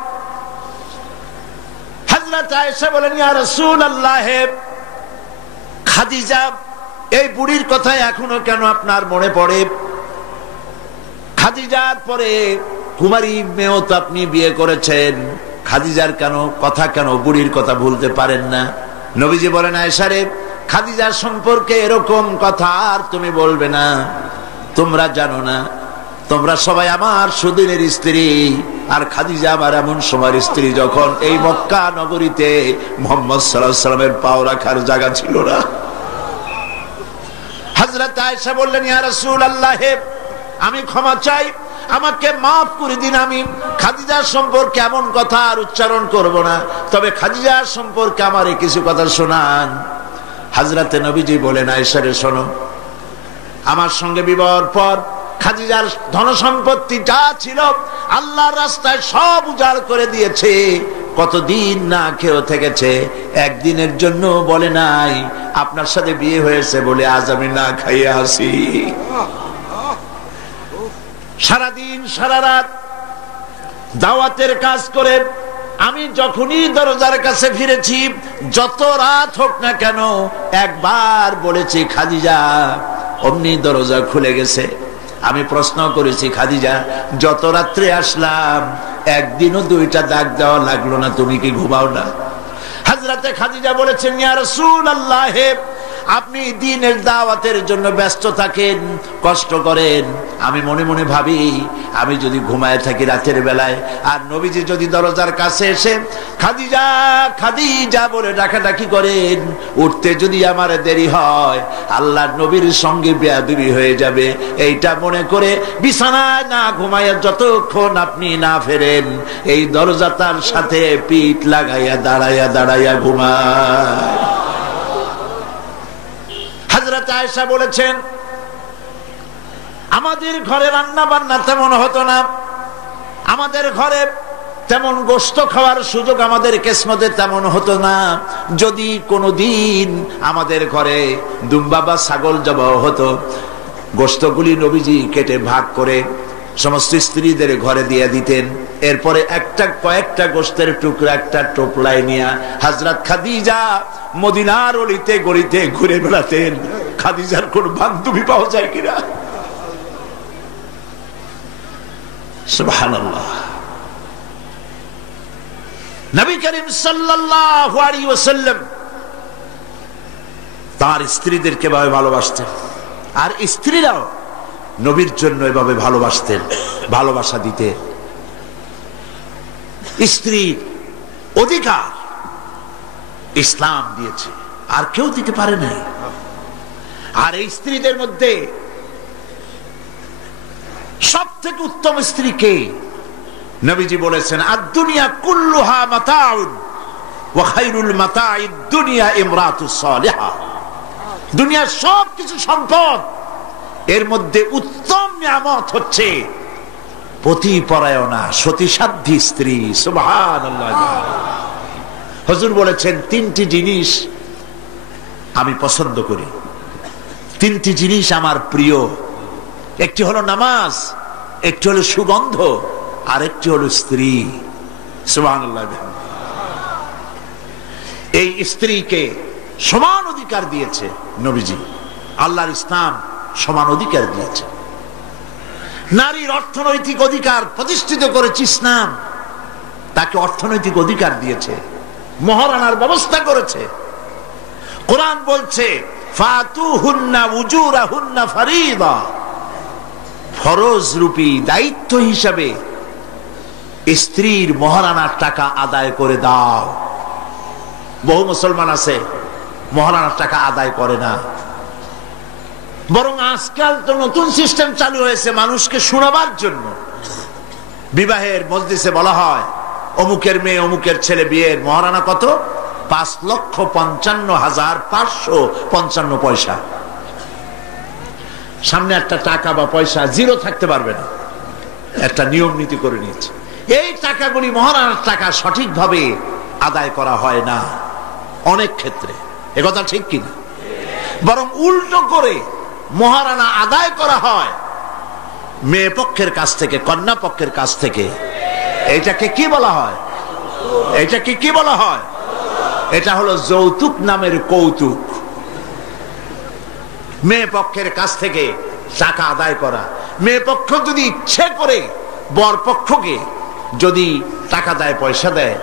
হযরত আয়েশা বলেন, ইয়া রাসূলুল্লাহ, খাদিজা এই বুড়ির কথা এখনো কেন আপনার মনে পড়ে? খাদিজার পরে কুমারী মেয়েও তো আপনি বিয়ে করেছেন, খাদিজার কেন বুড়ির কথা ভুলতে পারেন না? নবীজি বলেন, আয়েশা রে, খাদিজার সম্পর্কে এরকম কথা আর তুমি বলবে না। তোমরা জানো না, তোমরা সবাই আমার সুদিনের স্ত্রী, আর খাদিজা আমার এমন সময়ের স্ত্রী যখন এই মক্কা নগরীতে মুহাম্মদ সাল্লাল্লাহু আলাইহি ওয়াসাল্লামের পাও রাখার জায়গা ছিল না। হযরত আয়েশা বললেন, ইয়া রাসূলুল্লাহ, আমি ক্ষমা চাই, আমাকে মাফ করে দিন। আমি খাদিজার সম্পর্কে এমন কথা আর উচ্চারণ করব না, তবে খাদিজার সম্পর্কে আমারে কিছু কথা শোনান। হযরতে নবীজি বলেন, আয়েশা রে, শোনো, আমার সঙ্গে বিবাহের পর খাদিজার ধন সম্পত্তি যা ছিল আল্লাহর রাস্তায় সব উজাড় করে দিয়েছে। কতদিন না খেয়েও থেকেছে, একদিনের জন্য বলে নাই আপনার সাথে বিয়ে হয়েছে বলে আজ আমি না খাইয়ে আসি। সারাদিন সারা রাত দাওয়াতের কাজ করে আমি যখনই দরজার কাছে ফিরেছি, যত রাত হোক না কেন, একবার বলেছি খাদিজা, অমনি দরজা খুলে গেছে। আমি প্রশ্ন করেছি, খাদিজা, যত রাত্রে আসলাম একদিনও দুইটা ডাক দেওয়া লাগলো না, তুমি কি ঘুমাও না? হযরতে খাদিজা বলেছেন, ইয়া রাসূলুল্লাহ, আপনি দ্বীনের দাওয়াতের জন্য ব্যস্ত থাকেন, কষ্ট করেন, আমি মনে মনে ভাবি আমি যদি ঘুমায় থাকি রাতের বেলায়, আর নবীজি যদি দরজার কাছে এসে খাদিজা খাদিজা বলে ডাকাডাকি করেন, উঠতে যদি আমার দেরি হয় আল্লাহর নবীর সঙ্গে বেয়াদবি হয়ে যাবে, এইটা মনে করে বিছানায় না ঘুমাইয়া যতক্ষণ আপনি না ফেরেন এই দরজাটার সাথে পিঠ লাগাইয়া দাঁড়াইয়া দাঁড়াইয়া ঘুমায়। হযরত আয়েশা বলেছেন, আমাদের ঘরে রান্না বান্না তেমন হতো না, আমাদের ঘরে তেমন গোশত খাওয়ার সুযোগ আমাদের কিসমতে তেমন হতো না। যদি কোনোদিন আমাদের ঘরে দুম্বা বা ছাগল জবাহ হতো, গোশতগুলি নবীজি কেটে ভাগ করে সমস্ত স্ত্রীদের ঘরে দিয়ে দিতেন। এরপরে কয়েকটা গোশতের টুকরা একটা টোপলায় নিয়ে হযরত খাদিজা মদিনার অলিতে গলিতে ঘুরে বেড়াতেন। খাদিজার কোন বান্ধবী পাওয়া যায় কিনা? সুবহানাল্লাহ। নবী করিম সাল্লাল্লাহু আলাইহি ওয়াসাল্লাম তার স্ত্রীদেরকে এভাবে ভালোবাসতেন, আর স্ত্রীরাও নবীর জন্য এভাবে ভালোবাসতেন, ভালোবাসা দিতে। স্ত্রীর অধিকার ইসলাম দিয়েছে, আর কেউ দিতে পারে নাই। আর এই স্ত্রীদের মধ্যে সব থেকে উত্তম স্ত্রী কে? নবীজি বলেছেন, আদ-দুনিয়া কুল্লুহা মাতাউন ওয়া খায়রুল মাতাইদ দুনিয়া ইমরাতুস সালিহা। দুনিয়ার সব কিছু সম্পদ, এর মধ্যে উত্তম নিয়ামত হচ্ছে পতিপরায়ণা সতীসাধ্যী স্ত্রী। সুবহানাল্লাহ। হুজুর বলেছেন, তিনটি জিনিস আমি পছন্দ করি, তিনটি জিনিস আমার প্রিয়। একটি হলো নামাজ, একটি হলো সুগন্ধ, আর একটি হলো স্ত্রী। সুবহানাল্লাহ। এই স্ত্রীকে সমান অধিকার দিয়েছে নবীজি। আল্লাহর ইসলাম সমান অধিকার দিয়েছে। নারীর অর্থনৈতিক অধিকার প্রতিষ্ঠিত করেছে ইসলাম, তাকে অর্থনৈতিক অধিকার দিয়েছে, মহারানার ব্যবস্থা করেছে। কোরআন বলছে, ফাতুহুন্না উজুরাহুন্না ফারিদা, ফরজ রূপী দায়িত্ব হিসাবে স্ত্রীর মহারানার টাকা আদায় করে দাও। বহু মুসলমান আছে মহারানার টাকা আদায় করে না, বরং আজকাল তো নতুন সিস্টেম চালু হয়েছে মানুষকে শোনাবার জন্য। বিবাহের মজলিসে বলা হয়, অমুকের মেয়ে অমুকের ছেলে বিয়ের মহারানা কত? 5,55,555 পয়সা। সামনে একটা টাকা বা পয়সা জিরো থাকতে পারবে না, একটা নিয়ম নীতি করে নিয়েছে। এই টাকাগুলি মহারানার টাকা সঠিকভাবে আদায় করা হয় না অনেক ক্ষেত্রে, একথা ঠিক কিনা? বরং উল্টো করে মহারানা আদায় করা হয় মেয়ে পক্ষের কাছ থেকে, কন্যা পক্ষের কাছ থেকে। এটাকে কি বলা হয়? এটাকে কি বলা হয়? এটা হলো যৌতুক নামের কৌতুক। মেয়ে পক্ষের কাছ থেকে টাকা আদায় করা। মেয়ে পক্ষ যদি ইচ্ছে করে বর পক্ষকে যদি টাকা দেয়, পয়সা দেয়,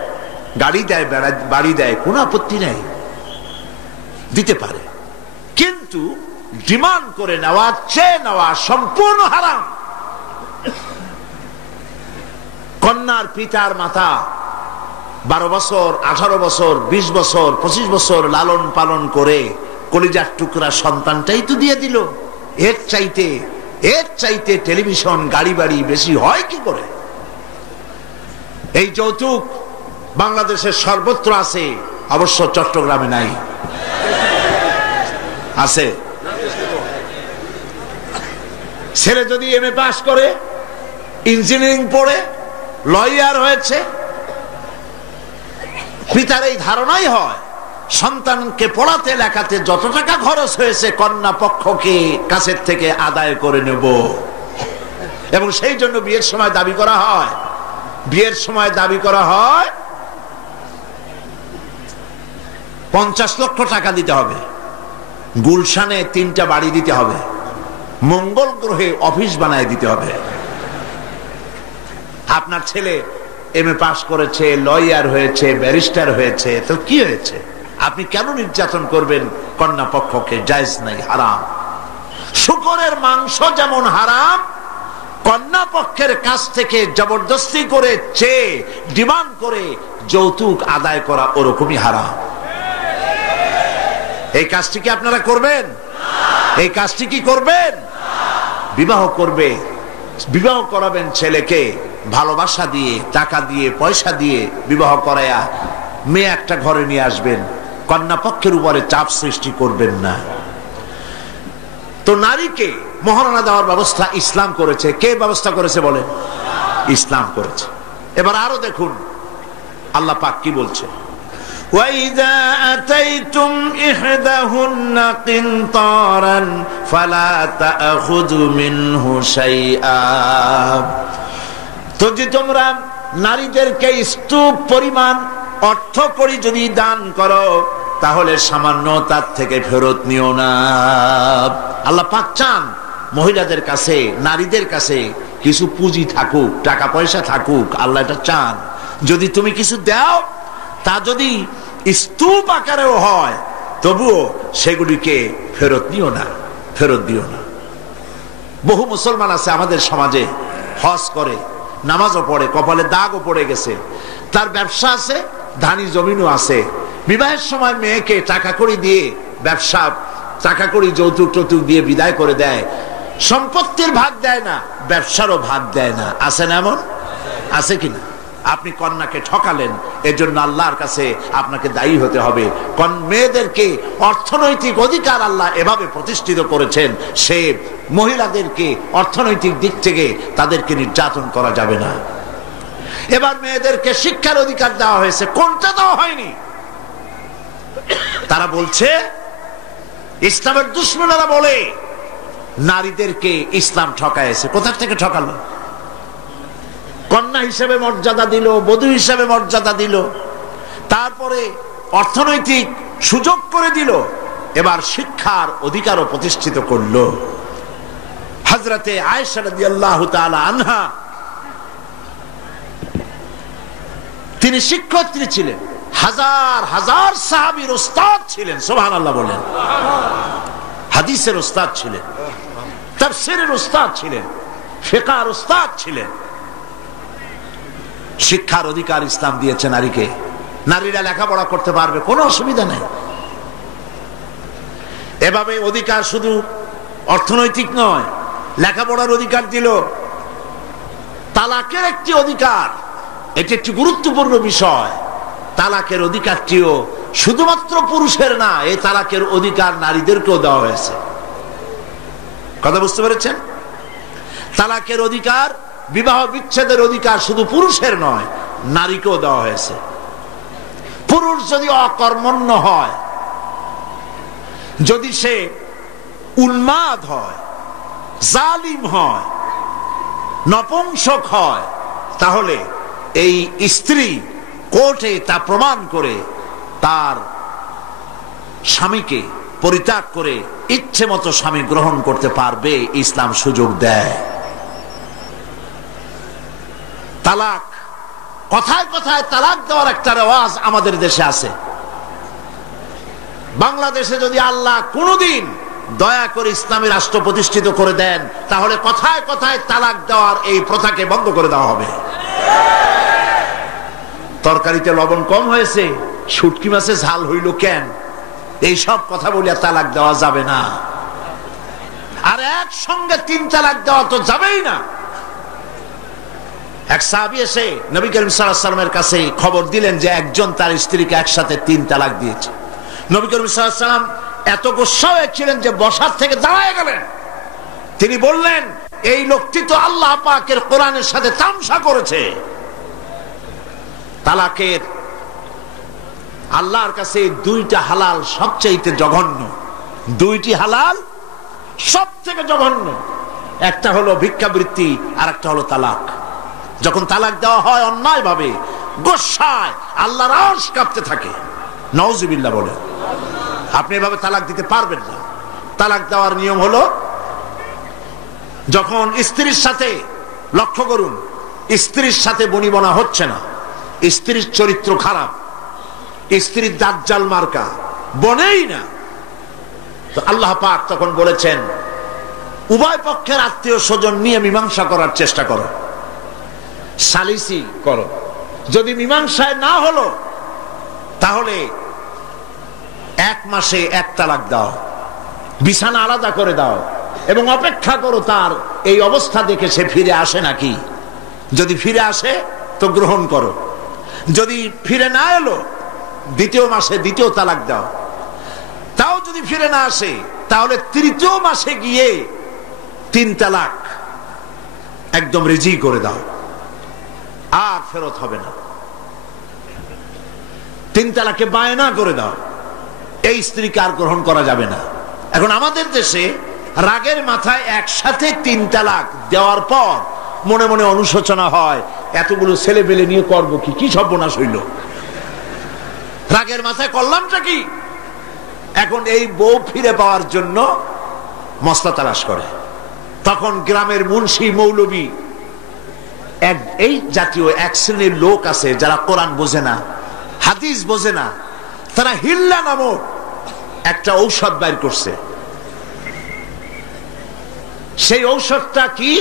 গাড়ি দেয়, বাড়ি দেয়, কোনো আপত্তি নেই, দিতে পারে। কিন্তু ডিমান্ড করে নেওয়া, চেয়ে নেওয়া সম্পূর্ণ হারাম। কন্যার পিতার মাতা 12 বছর, 18 বছর, 20 বছর, 25 বছর লালন পালন করে কলিজার টুকরা সন্তানটাই তো দিয়ে দিল। এর চাইতে টেলিভিশন, গাড়ি বাড়ি বেশি হয় কি করে? এই যৌতুক বাংলাদেশের সর্বত্র আছে, অবশ্য চট্টগ্রামে নাই। আছে। ছেলে যদি এমএ পাস করে, ইঞ্জিনিয়ারিং পড়ে, লয়ার হয়েছে, পিতার এই ধারণাই হয় সন্তানকে পড়াতে লেখাতে যত টাকা খরচ হয়েছে কন্যা পক্ষকে কাছের থেকে আদায় করে নেব। এবং সেই জন্য বিয়ের সময় দাবি করা হয়, 50 লক্ষ টাকা দিতে হবে, গুলশানে 3টা বাড়ি দিতে হবে, মঙ্গল গ্রহে অফিস বানায় দিতে হবে। আপনার ছেলে এমএ পাস করেছে, লয়ার হয়েছে, ব্যারিস্টার হয়েছে, তো কি হয়েছে? আপনি কেন নির্যাতন করবেন কন্যা পক্ষকে? জায়েজ নাই, হারাম। শুকরের মাংস যেমন হারাম, কন্যা পক্ষের কাছ থেকে জবরদস্তি করে চেয়ে ডিমান্ড করে যৌতুক আদায় করা ওরকমই হারাম। এই কাজটি কি আপনারা করবেন? এই কাজটি কি করবেন? বিবাহ করবে, বিবাহ করাবেন ছেলেকে ভালোবাসা দিয়ে, টাকা দিয়ে, পয়সা দিয়ে বিবাহ করায়া মেয়ে একটা ঘরে নিয়ে আসবেন, কন্যা পক্ষের উপরে চাপ সৃষ্টি করবেন না। তো নারীকে মহারানা দেওয়ার ব্যবস্থা ইসলাম করেছে। কে ব্যবস্থা করেছে বলেন? ইসলাম করেছে। এবার আরো দেখুন আল্লাহ পাক কি বলছে, وَإِذَا أَتَيْتُمْ إِحْدَاهُنَّ قِنْطَارًا فَلَا تَأْخُذُوا مِنْهُ شَيْئًا। তো যে তোমরা নারীদেরকে স্তূপ পরিমাণ অর্থ করি যদি দান করো, তাহলে সামান্য তার থেকে ফেরত নিও না। আল্লাহ পাক চান মহিলাদের কাছে, নারীদের কাছে কিছু পুঁজি থাকুক, টাকা পয়সা থাকুক, আল্লাহ এটা চান। যদি তুমি কিছু দাও, তা যদি স্তূপ আকারেও হয়, তবুও সেগুলিকে ফেরত নিও না, ফেরত দিও না। বহু মুসলমান আছে আমাদের সমাজে, হজ করে, নামাজও পড়ে, কপালে দাগও পড়ে গেছে, তার ব্যবসা আছে, ধানি জমিনও আছে, বিবাহের সময় মেয়েকে টাকা কড়ি দিয়ে, ব্যবসা টাকা কড়ি যৌতুক টৌতুক দিয়ে বিদায় করে দেয়, সম্পত্তির ভাগ দেয় না, ব্যবসারও ভাগ দেয় না। আছে না এমন? আছে কিনা? আপনি কন্যাকে ঠকালেন, এর জন্য আল্লাহর কাছে আপনাকে দায়ী হতে হবে। মেয়েদেরকে অর্থনৈতিক অধিকার আল্লাহ এভাবে প্রতিষ্ঠিত করেছেন, সে মহিলাদেরকে অর্থনৈতিক দিক থেকে তাদেরকে নির্যাতন করা যাবে না। এবার মেয়েদেরকে শিক্ষার অধিকার দেওয়া হয়েছে, কোনটা দেওয়া হয়নি? তারা বলছে, ইসলামের দুশমনেরা বলে নারীদেরকে ইসলাম ঠকাইছে। কোথা থেকে ঠকালো? কন্যা হিসেবে মর্যাদা দিল, বধূ হিসেবে মর্যাদা দিল, তারপরে অর্থনৈতিক সুযোগ করে দিল, এবার শিক্ষার অধিকারও প্রতিষ্ঠিত করলো। হযরতে আয়েশা রাদিয়াল্লাহু তাআলা আনহা, তিনি শিক্ষয়িত্রী ছিলেন, হাজার হাজার সাহাবীর উস্তাদ ছিলেন। সুবহানাল্লাহ বলেন। হাদিসের উস্তাদ ছিলেন, তাফসীরের উস্তাদ ছিলেন, ফিকহের উস্তাদ ছিলেন। শিক্ষার অধিকার ইসলাম দিয়েছে নারীকে। নারীরা লেখাপড়া করতে পারবে, কোনো অসুবিধা নেই। এভাবে অধিকার শুধু অর্থনৈতিক নয়, লেখাপড়ার অধিকার দিল। তালাকের একটি অধিকার, এটি একটি গুরুত্বপূর্ণ বিষয়। তালাকের অধিকারটিও শুধুমাত্র পুরুষের না, এই তালাকের অধিকার নারীদেরকেও দেওয়া হয়েছে। কথা বুঝতে পেরেছেন? তালাকের অধিকার, বিবাহ বিচ্ছেদের অধিকার শুধু পুরুষের নয়, নারীকেও দেওয়া হয়েছে। পুরুষ যদি অকর্মণ্য হয়, যদি সে উন্মাদ হয়, জালিম হয়, নপুংসক হয়, তাহলে এই স্ত্রী কোর্টে তা প্রমাণ করে তার স্বামীকে পরিত্যাগ করে ইচ্ছে মতো স্বামী গ্রহণ করতে পারবে, ইসলাম সুযোগ দেয়। তালাক, কথায় কথায় তালাক দেওয়ার একটা রেওয়াজ আমাদের দেশে আছে। বাংলাদেশে যদি আল্লাহ কোনদিন দয়া করে ইসলামী রাষ্ট্র প্রতিষ্ঠিত করে দেন, তাহলে কথায় কথায় তালাক দেওয়ার এই প্রথাকে বন্ধ করে দেওয়া হবে। তরকারিতে লবণ কম হয়েছে, শুটকি মাছে ঝাল হইল কেন, এই সব কথা বলিয়া তালাক দেওয়া যাবে না। আর একসঙ্গে 3 তালাক দেওয়া তো যাবেই না। এক সাহাবী এসে নবী করিম সাল্লাল্লাহু আলাইহি ওয়াসাল্লামের কাছে খবর দিলেন যে একজন তার স্ত্রীকে একসাথে 3 তালাক দিয়েছে। নবী করিম সাল্লাল্লাহু আলাইহি ওয়াসাল্লাম এত গোসা হয়েছিলেন যে বসার থেকে দাঁড়ায় গেলেন। তিনি বললেন, এই লোকটি তো আল্লাহ পাকের কোরআনের সাথে তামসা করেছে। তালাকের আল্লাহর কাছে 2টা হালাল সবচেয়ে জঘন্য, 2টি হালাল সব থেকে জঘন্য। একটা হলো ভিক্ষাবৃত্তি, আর একটা হলো তালাক। যখন তালাক দেওয়া হয় অন্যায় ভাবে, গোসায় আল্লাহর আরশ কাঁপতে থাকে। নাউজুবিল্লাহ বলে। আপনি এভাবে তালাক দিতে পারবেন না। তালাক দেওয়ার নিয়ম হলো, যখন স্ত্রীর সাথে, লক্ষ্য করুন, স্ত্রীর সাথে বনিবনা হচ্ছে না, স্ত্রীর চরিত্র খারাপ, স্ত্রীর দাজ্জাল মার্কা, বনেই না, তো আল্লাহ পাক তখন বলেছেন, উভয় পক্ষের আত্মীয় স্বজন নিয়ে মীমাংসা করার চেষ্টা করো, সালিসি করো। যদি মীমাংসায় না হলো, তাহলে 1 মাসে 1 তালাক দাও, বিছানা আলাদা করে দাও, এবং অপেক্ষা করো তার এই অবস্থা দেখে সে ফিরে আসে নাকি। যদি ফিরে আসে তো গ্রহণ করো, যদি ফিরে না এলো 2য় মাসে 2য় তালাক দাও। তাও যদি ফিরে না আসে, তাহলে 3য় মাসে গিয়ে 3 তালাক একদম রেজি করে দাও, আর ফেরত হবে না। 3 তালাকে বায়না করে দাও, এই স্ত্রীকে আর গ্রহণ করা যাবে না। এখন আমাদের দেশে রাগের মাথায় একসাথে 3 তালাক দেওয়ার পর মনে মনে অনুশোচনা হয়, এতগুলো ছেলে পেলে নিয়ে করবো কি, কি সর্বনাশ হইল, রাগের মাথায় করলামটা কি। এখন এই বউ ফিরে পাওয়ার জন্য মসলা তালাশ করে। তখন গ্রামের মুন্সি মৌলবী এই জাতীয় এক শ্রেণীর লোক আছে যারা কোরআন বোঝে না, হাদিস বোঝে না, তারা হিল্লা নামক একটা ঔষধ বাইর করছে। সেই ঔষধটা কি?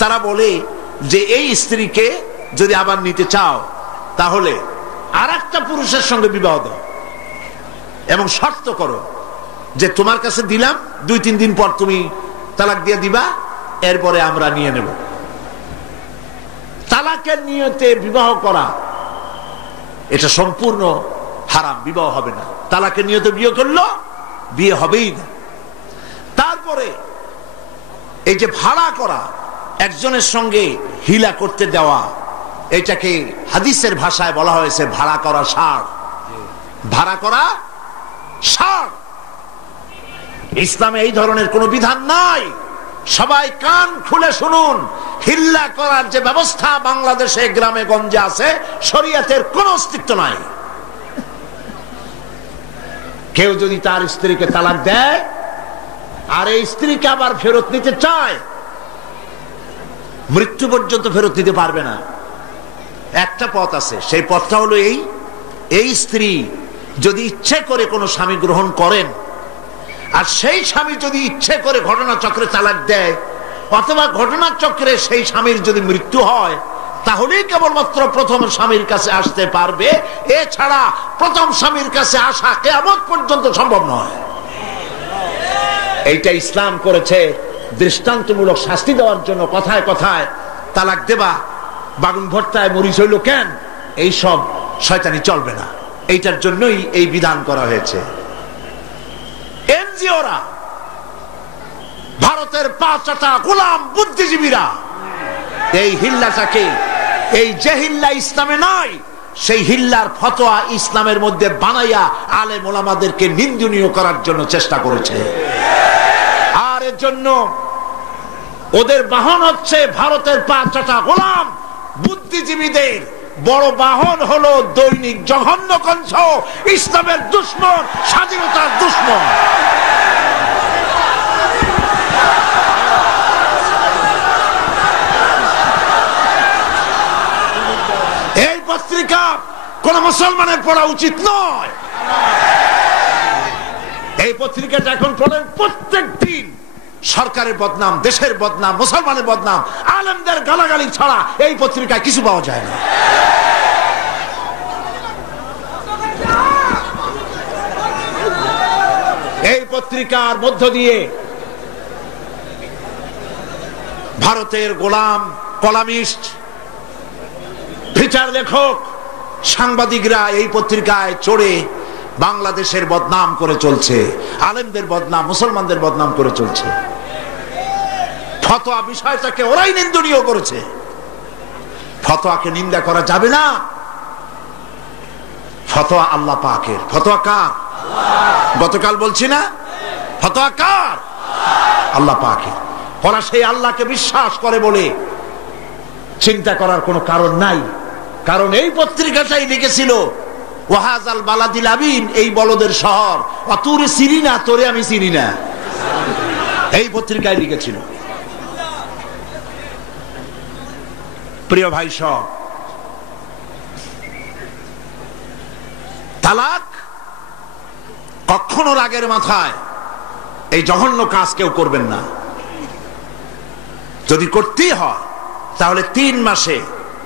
তারা বলে যে এই স্ত্রীকে যদি আবার নিতে চাও তাহলে আর একটা পুরুষের সঙ্গে বিবাহ দাও এবং শর্ত করো যে তোমার কাছে দিলাম, 2-3 দিন পর তুমি তালাক দিয়ে দিবা, এরপরে আমরা নিয়ে নেব। তালাকের নিয়তে বিবাহ করা এটা সম্পূর্ণ হারাম, বিবাহ হবে না। তালাকের নিয়তে বিয়ে করলো বিয়ে হবেই না। তারপরে এই যে ভাড়া করা, একজনের সঙ্গে হিলা করতে দেওয়া, এটাকে হাদিসের ভাষায় বলা হয়েছে ভাড়া করা ষাঁড়। ভাড়া করা ষাঁড়। ইসলামে এই ধরনের কোন বিধান নাই। সবাই কান খুলে শুনুন, হিল্লা করার যে ব্যবস্থা বাংলাদেশে গ্রামে গঞ্জে আছে, শরীয়তের কোন অস্তিত্ব নাই। কেউ যদি তার স্ত্রীকে তালাক দেয় আর এই স্ত্রীকে আবার ফেরত নিতে চায়, মৃত্যু পর্যন্ত ফেরত নিতে পারবে না। একটা পথ আছে, সেই পথটা হলো এই স্ত্রী যদি ইচ্ছে করে কোনো স্বামী গ্রহণ করেন, আর সেই স্বামী যদি ইচ্ছে করে ঘটনাচক্রে তালাক দেয়, অথবা ঘটনাচক্রে সেই স্বামীর যদি মৃত্যু হয়, তাহলেই কেবলমাত্র প্রথম স্বামীর কাছে আসতে পারবে। এছাড়া প্রথম স্বামীর কাছে আসা কিয়ামত পর্যন্ত সম্ভব নয়। এইটা ইসলাম করেছে দৃষ্টান্তমূলক শাস্তি দেওয়ার জন্য। কথায় কথায় তালাক দেবা, বাগুন ভর্তায় মরিচ হইল কেন, এইসব শয়তানি চলবে না। এইটার জন্যই এই বিধান করা হয়েছে। এনজিওরা, ভারতের পাঁচটা গোলাম বুদ্ধিজীবীরা এই হিল্লাটাকে, এই যে হিল্লা ইসলামে নাই, সেই হিল্লার ফতোয়া ইসলামের মধ্যে বানাইয়া আলেম ওলামাদেরকে নিন্দনীয় করার জন্য চেষ্টা করেছে। আর এর জন্য ওদের বাহন হচ্ছে ভারতের পাঁচটা গোলাম বুদ্ধিজীবীদের বড় বাহন হলো দৈনিক জঘন্য কণ্ঠ, ইসলামের দুশ্মন, স্বাধীনতার দুশ্মন। এই পত্রিকা কোন মুসলমানের পড়া উচিত নয়। এই পত্রিকাটা এখন পড়েন প্রত্যেক দিন, সরকারের বদনাম, দেশের বদনাম, মুসলমানের বদনাম, আলেমদের গালাগালি ছাড়া এই পত্রিকায় কিছু পাওয়া যায় না। এই পত্রিকার মধ্য দিয়ে ভারতের গোলাম কলামিস্ট, ফিচার লেখক, সাংবাদিকরা এই পত্রিকায় চড়ে বাংলাদেশের বদনাম করে চলছে, আলেমদের বদনাম, মুসলমানদের বদনাম করে চলছে। ফতোয়া বিষয়টাকে ওরাই নিন্দনীয় করেছে। ফতোয়াকে নিন্দা করা যাবে না। ফতোয়া আল্লাহ পাকের। ফতোয়া কার? গতকাল বলছি না, ফতোয়া কার? আল্লাহ পাকের। ওরা সেই আল্লাহকে বিশ্বাস করে বলে চিন্তা করার কোনো কারণ নাই। কারণ এই পত্রিকাটাই লিখেছিল ওয়াহাজাল বালাদিল আমিন, এই বলদের শহর, অতুরে চিনি না, তোরে আমি চিনি না, এই পত্রিকায় লিখেছিল। প্রিয় ভাই সব, তালাক কখনো রাগের মাথায় এই জঘন্য কাজ কেউ করবেন না। যদি করতেই হয় তাহলে 3 মাসে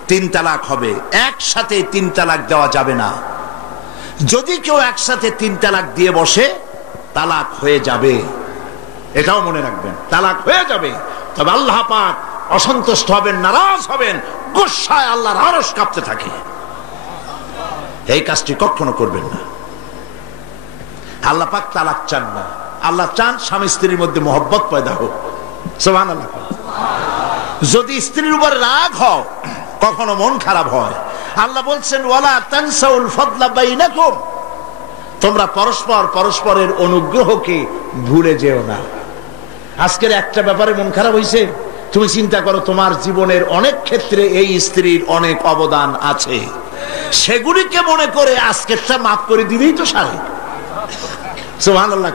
3 তালাক হবে, একসাথে 3 তালাক দেওয়া যাবে না। যদি কেউ একসাথে 3 তালাক দিয়ে বসে, তালাক হয়ে যাবে, এটাও মনে রাখবেন, তালাক হয়ে যাবে। তবে আল্লাহ পাক অসন্তুষ্ট হবেন, নারাজ হবেন, গুসায় আল্লাহর আরশ কাঁপতে থাকে। এই কাজটি কখনো করবেন না। আল্লাহ পাক তালাক চান না। আল্লাহ চান স্বামী স্ত্রীর মধ্যে মহব্বত পয়দা হোক। সুবহানাল্লাহ। যদি স্ত্রীর উপর রাগ হয়, কখনো মন খারাপ হয়, আল্লাহ বলছেন ওয়ালা তানসাউল ফাদলা বাইনাকুম, তোমরা পরস্পর পরস্পরের অনুগ্রহকে ভুলে যেও না। আজকের একটা ব্যাপারে মন খারাপ হয়েছে, তুমি চিন্তা করো তোমার জীবনের অনেক ক্ষেত্রে এই স্ত্রীর অনেক অবদান আছে, সেগুলিকে মনে করে আজকেরটা মাফ করে দিলেই তো সারে। সুবহানাল্লাহ।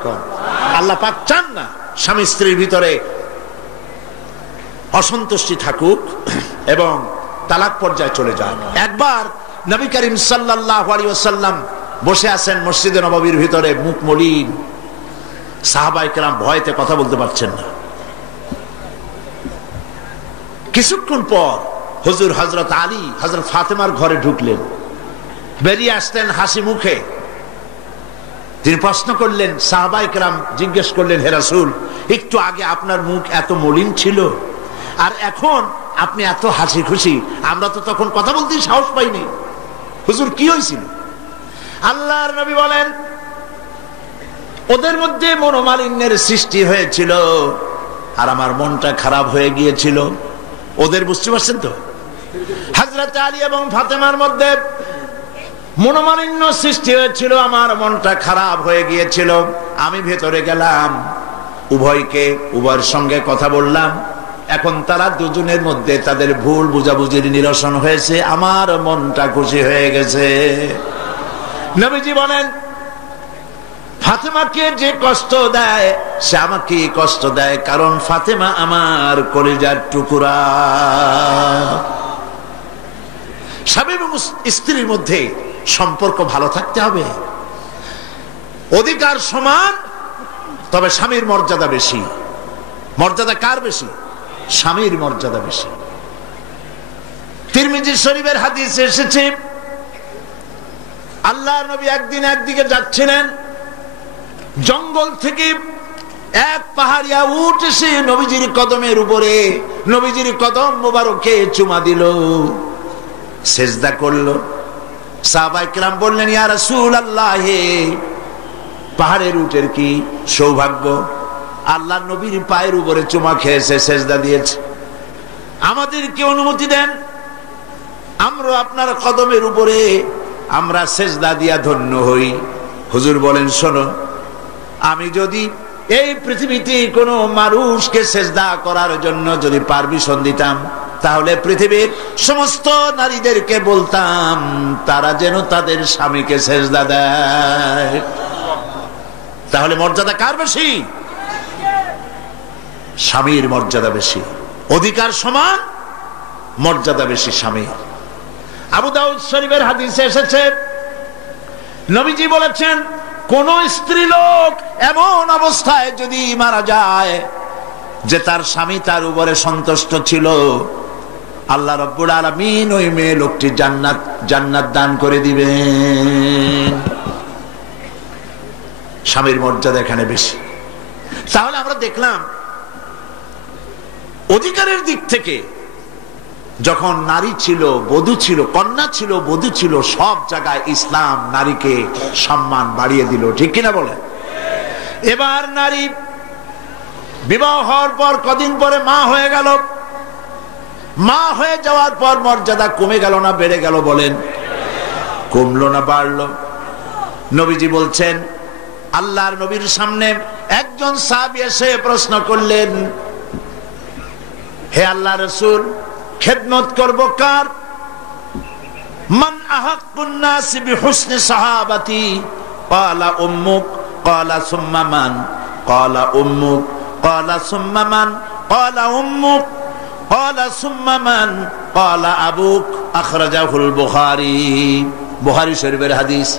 আল্লাহ পাক চান না স্বামী স্ত্রীর ভিতরে অসন্তুষ্টি থাকুক এবং তালাক পর্যায়ে চলে যায়। একবার নবী করিম সাল্লাল্লাহু আলাইহি ওয়াসাল্লাম বসে আছেন মসজিদে নববীর ভিতরে, মুখ মলিন, সাহাবায়ে কেরাম ভয়তে কথা বলতে পারছেন না। কিছুক্ষণ পর হুজুর হযরত আলী হযরত ফাতেমার ঘরে ঢুকলেন, বেরিয়ে আসলেন হাসি মুখে। তিনি প্রশ্ন করলেন, সাহাবায়ে কেরাম জিজ্ঞেস করলেন, হে রাসূল, একটু আগে আপনার মুখ এত মলিন ছিল আর এখন আপনি এত হাসি খুশি, আমরা তো তখন কথা বলতে সাহস পাইনি, হুজুর কি হয়েছিল? আল্লাহর নবী বলেন, ওদের মধ্যে মনোমালিন্যের সৃষ্টি হয়েছিল আর আমার মনটা খারাপ হয়ে গিয়েছিল। ওদের, বুঝতে পারছেন তো, হযরত আলী এবং ফাতেমার মধ্যে মনোমালিন্য সৃষ্টি হয়েছিল, আমার মনটা খারাপ হয়ে গিয়েছিল। আমি ভেতরে গেলাম, উভয়ের সঙ্গে কথা বললাম। এখন তারা দুজনের মধ্যে তাদের ভুল বুঝাবুঝির নিরসন হয়েছে, আমার মনটা খুশি হয়ে গেছে। নবীজি বলেন, ফাতেমাকে যে কষ্ট দেয় সে আমাকে কষ্ট দেয়, কারণ ফাতেমা আমার কলিজার টুকরা। স্বামী এবং স্ত্রীর মধ্যে সম্পর্ক ভালো থাকতে হবে, অধিকার সমান, তবে স্বামীর মর্যাদা বেশি। মর্যাদা কার বেশি? স্বামীর মর্যাদা বেশি। তিরমিজি শরীফের হাদিসে এসেছে, আল্লাহর নবী একদিন একদিকে যাচ্ছিলেন, জঙ্গল থেকে এক পাহাড়িয়া উট এসে নবীজির কদমের উপরে, নবীজির কদম মোবারকে চুমা দিল, সেজদা করলো। সাহাবায়ে কেরাম বললেন, ইয়া রাসূলুল্লাহ, পাহাড়ের উটের কি সৌভাগ্য, আল্লাহর নবীর পায়ের উপরে চুমা খেয়েছে, সেজদা দিয়েছে, আমাদেরকে অনুমতি দেন, আমরা আপনার কদমের উপরে আমরা সেজদা দিয়া ধন্য হই। হুজুর বলেন, শোনো, আমি যদি এই পৃথিবীতে কোনো মানুষকে সেজদা করার জন্য যদি পারমিশন দিতাম, তাহলে পৃথিবীর সমস্ত নারীদেরকে বলতাম তারা যেন তাদের স্বামীকে সেজদা দেয়। তাহলে মর্যাদা কার বেশি? স্বামীর মর্যাদা বেশি, অধিকার সমান, মর্যাদা বেশি স্বামীর। আবু দাউদ শরীফের হাদিসে এসেছে, নবীজি বলেছেন, কোন স্ত্রী লোক এমন অবস্থায় যদি মারা যায় যে তার স্বামী তার উপরে সন্তুষ্ট ছিল, আল্লাহ রাব্বুল আলামিন ওই মেয়ে লোকটি জান্নাত দান করে দিবেন। স্বামীর মর্যাদা এখানে বেশি। তাহলে আমরা দেখলাম অধিকারের দিক থেকে যখন নারী ছিল, বধূ ছিল, কন্যা ছিল, বধূ ছিল, সব জায়গায় ইসলাম নারীকে সম্মান বাড়িয়ে দিল, ঠিক কিনা বলে? এবার নারী বিবাহ হওয়ার পর কদিন পরে মা হয়ে গেল, মা হয়ে যাওয়ার পর মর্যাদা কমে গেল না বেড়ে গেল? বলেন, কমলো না বাড়লো? নবীজি বলছেন, আল্লাহর নবীর সামনে একজন সাহাবী এসে প্রশ্ন করলেন, হে আল্লাহ রাসূল, খেদমত করব কার? মান আহাক্কুন নাসি বিহুসনি সাহাবাতি? ক্বালা উম্মুক। ক্বালা সুম্মা মান? ক্বালা উম্মুক। ক্বালা সুম্মা মান? ক্বালা উম্মুক। ক্বালা সুম্মা মান? ক্বালা আবুক। আখরাজাহুল বুখারী। বুখারী শরীফের হাদিস।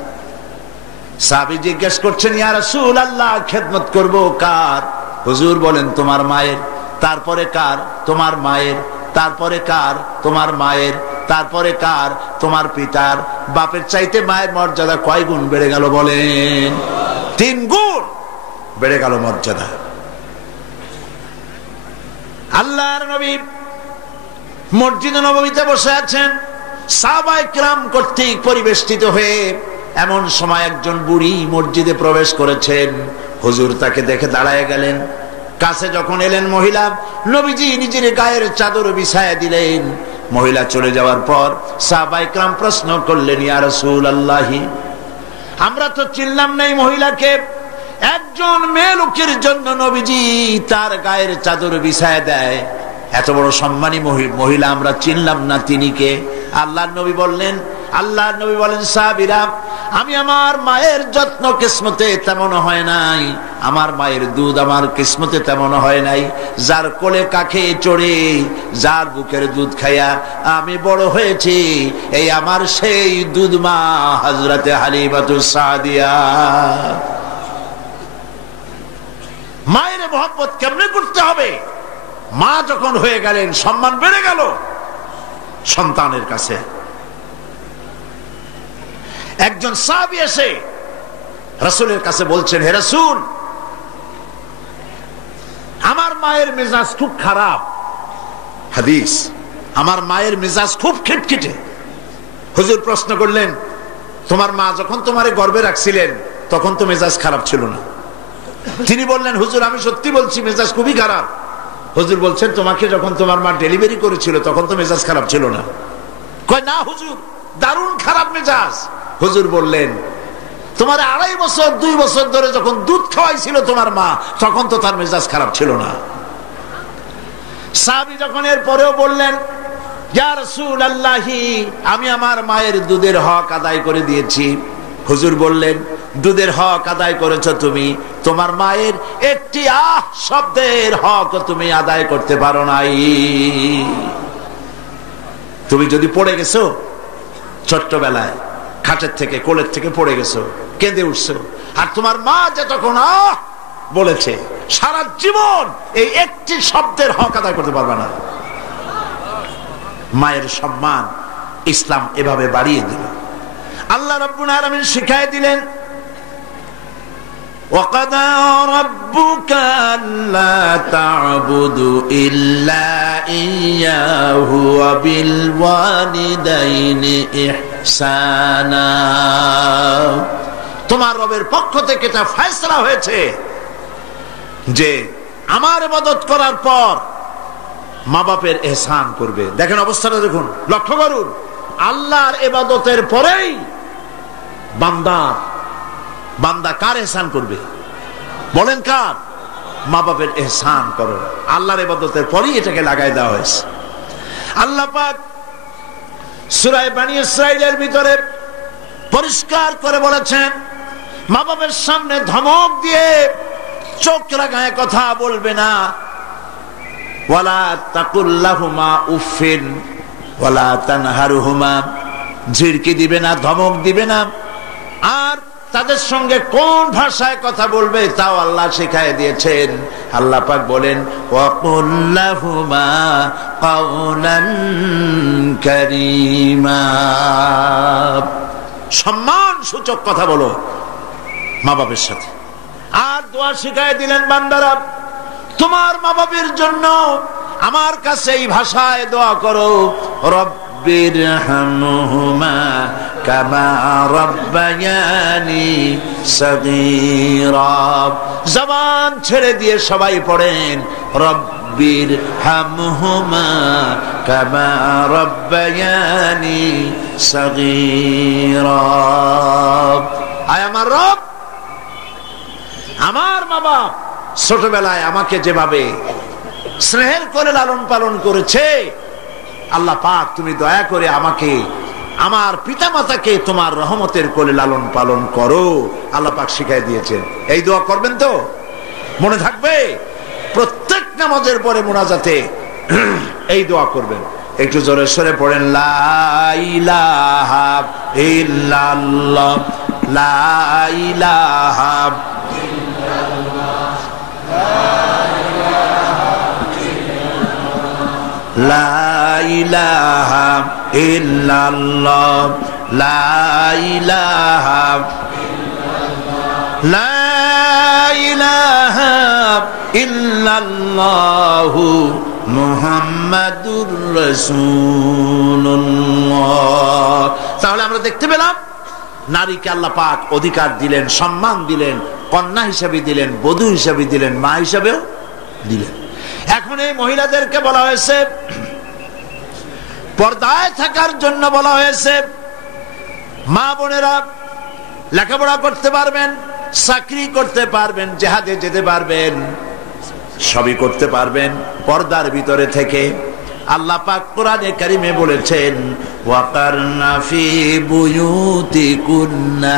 সাহাবী জিজ্ঞেস করছেন, ইয়া রাসূলুল্লাহ, খেদমত করব কার? হুজুর বলেন, তোমার মায়ের। তারপরে কার? তোমার মায়ের। তারপরে কার? তোমার মায়ের। তারপরে কার? তোমার পিতার। বাপের চাইতে মায়ের মর্যাদা কয় গুণ বেড়ে গেল? বলেন, 3 গুণ বেড়ে গেল মর্যাদা। আল্লাহর নবী মসজিদে নববীতে বসে আছেন, সাহাবায়ে কিরাম কর্তৃক পরিবেষ্টিত হয়ে। এমন সময় একজন বুড়ি মসজিদে প্রবেশ করেছেন। হুজুর তাকে দেখে দাঁড়ায় গেলেন। কাছে যখন এলেন মহিলা, নবীজি নিজের গায়ের চাদর বিছায়া দিলেন। মহিলা চলে যাওয়ার পর সাহাবায়ে কিরাম প্রশ্ন করলেন, ইয়া রাসূলুল্লাহ, আমরা তো চিনলাম না এই মহিলাকে। একজন মেয়ে লোকের জন্য নবীজি তার গায়ের চাদর বিছায়া দেয়, এত বড় সম্মানী মহিলা আমরা চিনলাম না, তিনি কে? আল্লাহর নবী বলেন, সাহাবীরা, আমি আমার মায়ের যত্ন কিসমতে তেমন হয় নাই, আমার মায়ের দুধ আমার কিসমতে তেমন হয় নাই। যার কোলে কাকে চড়ে, যার বুকের দুধ খাইয়া আমি বড় হয়েছি, এই আমার সেই দুধ মা হযরতে হালিমাতুস সাদিয়া। মায়ের মহব্বত কেমনে করতে হবে? মা যখন হয়ে গেলেন, সম্মান বেড়ে গেল সন্তানের কাছে। একজন সাহাবী এসে রাসূলের কাছে বলছেন, হে রাসূল, আমার মায়ের মেজাজ খুব খারাপ। হাদিস, আমার মায়ের মেজাজ খুব খিটখিটে। হুজুর প্রশ্ন করলেন, তোমার মা যখন তোমারে গর্ভে রাখছিলেন তখন তো মেজাজ খারাপ ছিল না? তিনি বললেন, হুজুর আমি সত্যি বলছি, মেজাজ খুবই খারাপ। হুজুর বলছেন, তোমাকে যখন তোমার মা ডেলিভারি করেছিল তখন তো মেজাজ খারাপ ছিল না? কয় না হুজুর, দারুণ খারাপ মেজাজ। হুজুর বললেন, তোমার 2.5 বছর 2 বছর ধরে যখন দুধ খাওয়াইছিল তোমার মা, তখন তো তার মেজাজ খারাপ ছিল না। সাহাবী যখন এর পরেও বললেন, ইয়া রাসূলুল্লাহ, আমি আমার মায়ের দুধের হক আদায় করে দিয়েছি। হুজুর বললেন, দুধের হক আদায় করেছো তুমি, তোমার মায়ের একটি শব্দের হক তুমি আদায় করতে পারো নাই। তুমি যদি পড়ে গেছো ছোট্টবেলায়, খাটের থেকে কোলের থেকে পড়ে গেছো, কেঁদে উঠছো, আর তোমার মা যে তখন বলেছে, সারা জীবন এই একটি শব্দের হক আদায় করতে পারবে না। মায়ের সম্মান ইসলাম এভাবে বাড়িয়ে দিল। আল্লাহ রাব্বুল আলামিন শিখায় দিলেন, وَقَضَى رَبُّكَ أَلَّا تَعْبُدُوا إِلَّا إِيَّاهُ وَبِالْوَالِدَيْنِ إِحْسَانًا। তোমার রবের পক্ষ থেকে এটা ফয়সালা হয়েছে যে আমার ইবাদত করার পর মা বাপের ইহসান করবে। দেখেন অবস্থাটা, দেখুন, লক্ষ্য করুন, আল্লাহর ইবাদতের পরেই বান্দা কার ইহসান করবে? বলেন কার? মা বাপের ইহসান করো। আল্লাহর ইবাদতের পরেই এটাকে লাগাই দেওয়া হয়েছে। আল্লাহ পাক সূরা বনী ইসরাঈলের ভিতরে পরিষ্কার করে বলেছেন, মা বাপের সামনে ধমক দিয়ে চোখ লাগায় কথা বলবে না। ওয়ালা তাকুল লাহুমা উফিন ওয়ালা তানহারহুমা, ঝিড়কি দিবে না, ধমক দিবে না। আর তাদের সঙ্গে কোন ভাষায় কথা বলবে তাও আল্লাহ শিখায় দিয়েছেন। আল্লাহ পাক বলেন, ওয়াকুল লাহুমা কাওলান কারীমা, সম্মান সূচক কথা বলো মা বাবার সাথে। আর দোয়া শিখায় দিলেন, বান্দারা তোমার মা বাবার জন্য আমার কাছে এই ভাষায় দোয়া করো, রব্বিরহামহুমা কামা রাব্বায়ানি সগীরা। জবান ছেড়ে দিয়ে সবাই পড়েন, রব্বিরহামহুমা কামা রাব্বায়ানি সগীরা। আয় আমার রব, আমার মা বাপ ছোটবেলায় আমাকে যেভাবে স্নেহের করে লালন পালন করেছে, আল্লাহ পাক তুমি দয়া করে আমাকে, আমার পিতা মাতাকে তোমার রহমতের কোলে লালন পালন করো। আল্লাহ পাক শিখাই দিয়েছেন। এই দোয়া করবেন তো? মনে থাকবে? প্রত্যেক নামাজের পরে মুনাজাতে এই দোয়া করবেন। একটু জোরে সরে পড়েন, লা ইলাহা ইল্লাল্লাহ, লা ইলাহা লা ইলাহা ইল্লাল্লাহ, লা ইলাহা লা ইলাহা ইল্লাল্লাহ মুহাম্মাদুর রাসূলুল্লাহ। তাহলে আমরা দেখতে পেলাম, নারীকে আল্লাহ পাক অধিকার দিলেন, সম্মান দিলেন, কন্যা হিসেবে দিলেন, বধূ হিসেবে দিলেন, মা হিসেবেও দিলেন। এখন এই মহিলাদেরকে বলা হয়েছে, পর্দায় থাকার জন্য বলা হয়েছে। মা বোনেরা লেখাপড়া করতে পারবেন, চাকরি করতে পারবেন, জিহাদে যেতে পারবেন, সবই করতে পারবেন পর্দার ভিতরে থেকে। আল্লাহ পাক কোরআনে কারিমে বলেছেন ওয়াকারনা ফি বুয়ুতিকুন্না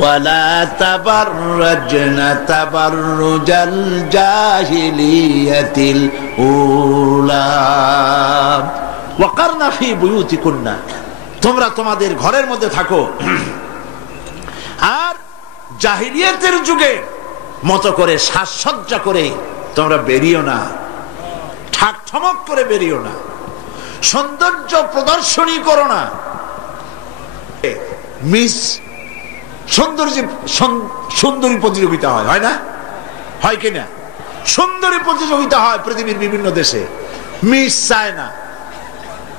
ওয়ালা তাবাররাজনা তাবাররুজাল জাহিলিয়াতিল উলা। ওয়াকারনা ফি বুয়ুতিকুন্না, তোমরা তোমাদের ঘরের মধ্যে থাকো আর জাহিলিয়াতের যুগে মতো করে সাজসজ্জা করে তোমরা বেরিও না, ঠাক ঠমক করে বেরিও না, সৌন্দর্য প্রদর্শনী করো না। মিস সুন্দরী প্রতিযোগিতা হয় না? হয় কিনা? সুন্দরী প্রতিযোগিতা হয় পৃথিবীর বিভিন্ন দেশে। Miss China,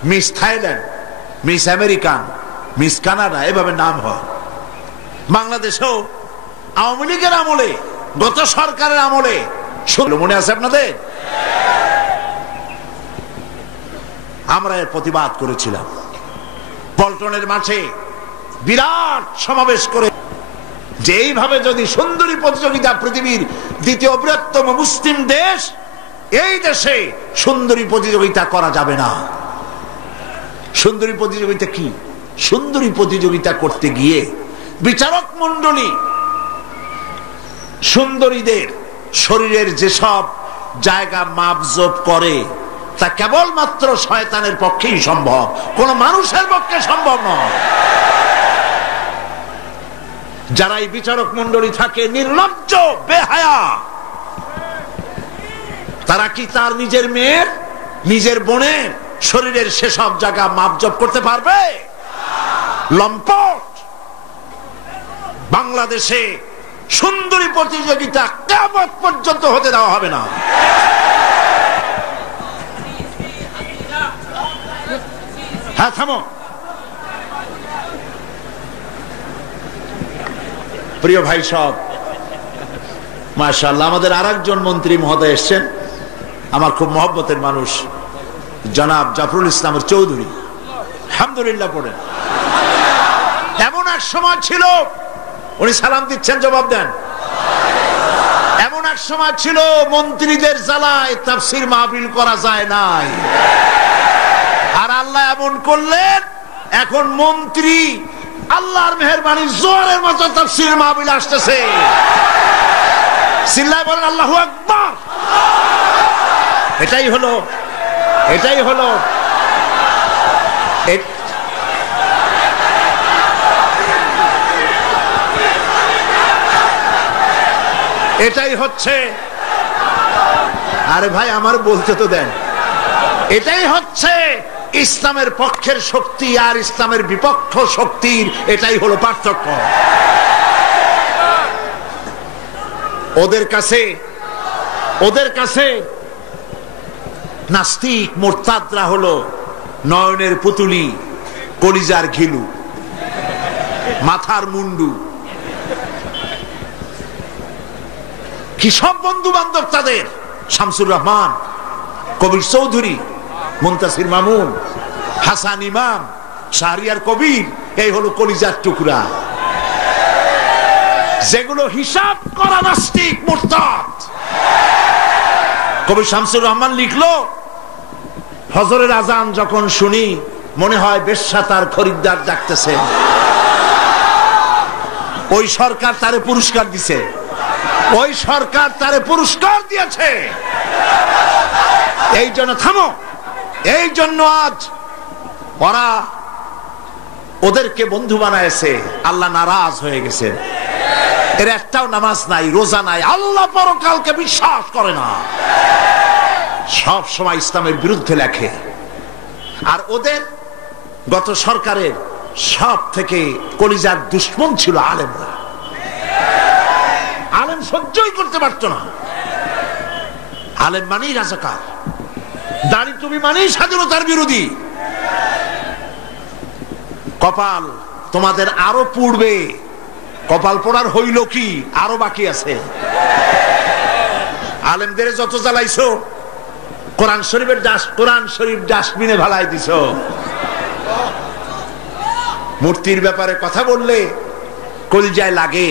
miss Thailand, miss American, miss Canada, এভাবে নাম হয়। বাংলাদেশেও আওয়ামী লীগের আমলে, গত সরকারের আমলে, মনে আছে আপনাদের? আমরা এর প্রতিবাদ করেছিলাম। পল্টনের মাঠে বিরাট সমাবেশ করে যে এইভাবে যদি সুন্দরী প্রতিযোগিতা, পৃথিবীর দ্বিতীয় বৃহত্তম মুসলিম দেশ, এই দেশে সুন্দরী প্রতিযোগিতা করা যাবে না। সুন্দরী প্রতিযোগিতা কি? সুন্দরী প্রতিযোগিতা করতে গিয়ে বিচারক মণ্ডলী সুন্দরীদের শরীরের যেসব জায়গা মাপজোপ করে তা কেবলমাত্র শয়তানের পক্ষেই সম্ভব, কোন মানুষের পক্ষে সম্ভব নয়। যারা এই বিচারক মণ্ডলী থাকে নির্লজ্জ, বেহায়া, তারা কি তার নিজের মেয়ের, নিজের বোনের শরীরের সেসব জায়গা মাপজোপ করতে পারবে? লম্পট। বাংলাদেশে সুন্দরী প্রতিযোগিতা কিয়ামত পর্যন্ত হতে দেওয়া হবে না। হ্যাঁ, থামো। প্রিয় ভাই সব, মাশাআল্লাহ, আমাদের আরেকজন মন্ত্রী মহোদয় এসছেন, আমার খুব মহব্বতের মানুষ, জনাব জাফরুল ইসলামের চৌধুরী। আলহামদুলিল্লাহ পড়েন। এমন এক সময় ছিল, উনি সালাম দিচ্ছেন, জবাব দেন। এমন এক সময় ছিল মন্ত্রীদের জ্বালায় তাফসীর মাহফিল করা যায় নাই, আর আল্লাহ এমন করলেন এখন মন্ত্রী আল্লাহর মেহেরবানি জোয়ারের মতো তাফসীর মাহফিল আসতেছে। চিল্লায় বলেন আল্লাহু আকবার। এটাই হলো এটাই হচ্ছে, আরে ভাই আমার বলতে তো দেন, এটাই হচ্ছে ইসলামের পক্ষের শক্তি আর ইসলামের বিপক্ষ শক্তির, এটাই হলো পার্থক্য। ওদের কাছে নাস্তিক মোরতাদরা হলো নয়নের পুতুলি, কলিজার ঘিলু, মাথার মুন্ডু। কি সব বন্ধু বান্ধব তাদের! শামসুর রহমান, কবির চৌধুরী, মুনতাসির মামুন, হাসান ইমাম, শাহরিয়ার কবির, এই হলো কলিজার টুকরা, যেগুলো হিসাব করা নাস্তিক মুরতাদ। কবি শামসুর রহমান লিখলো, ফজরের আজান যখন শুনি মনে হয় বেশ্যা তার খরিদ্দার ডাকতেছে। ওই সরকার তারে পুরস্কার দিছে, ওই সরকার তারে পুরস্কার দিয়েছে। এই জন্য থামো, এই জন্য আজ ওরা ওদেরকে বন্ধু বানায়ছে, আল্লাহ নারাজ হয়ে গেছে। এর একটাও নামাজ নাই, রোজা নাই, আল্লাহ পরকালকে বিশ্বাস করে না, সব সময় ইসলামের বিরুদ্ধে লেখে। আর ওদের গত সরকারের সব থেকে কলিজার দুশ্মন ছিল আলেমরা। আলেম সহ্যই করতে পারত না। আলেম মানেই রাজাকার, দাড়ি টুপি মানেই স্বাধীনতার বিরোধী। কপাল তোমাদের আরো পুড়বে, কপাল পোড়ার হইল কি, আরো বাকি আছে। আলেমদের যত জ্বালাইছো, কোরআন শরীফ ডাস্টবিনে ভালাই দিছ। মূর্তির ব্যাপারে কথা বললে কলিজায় লাগে,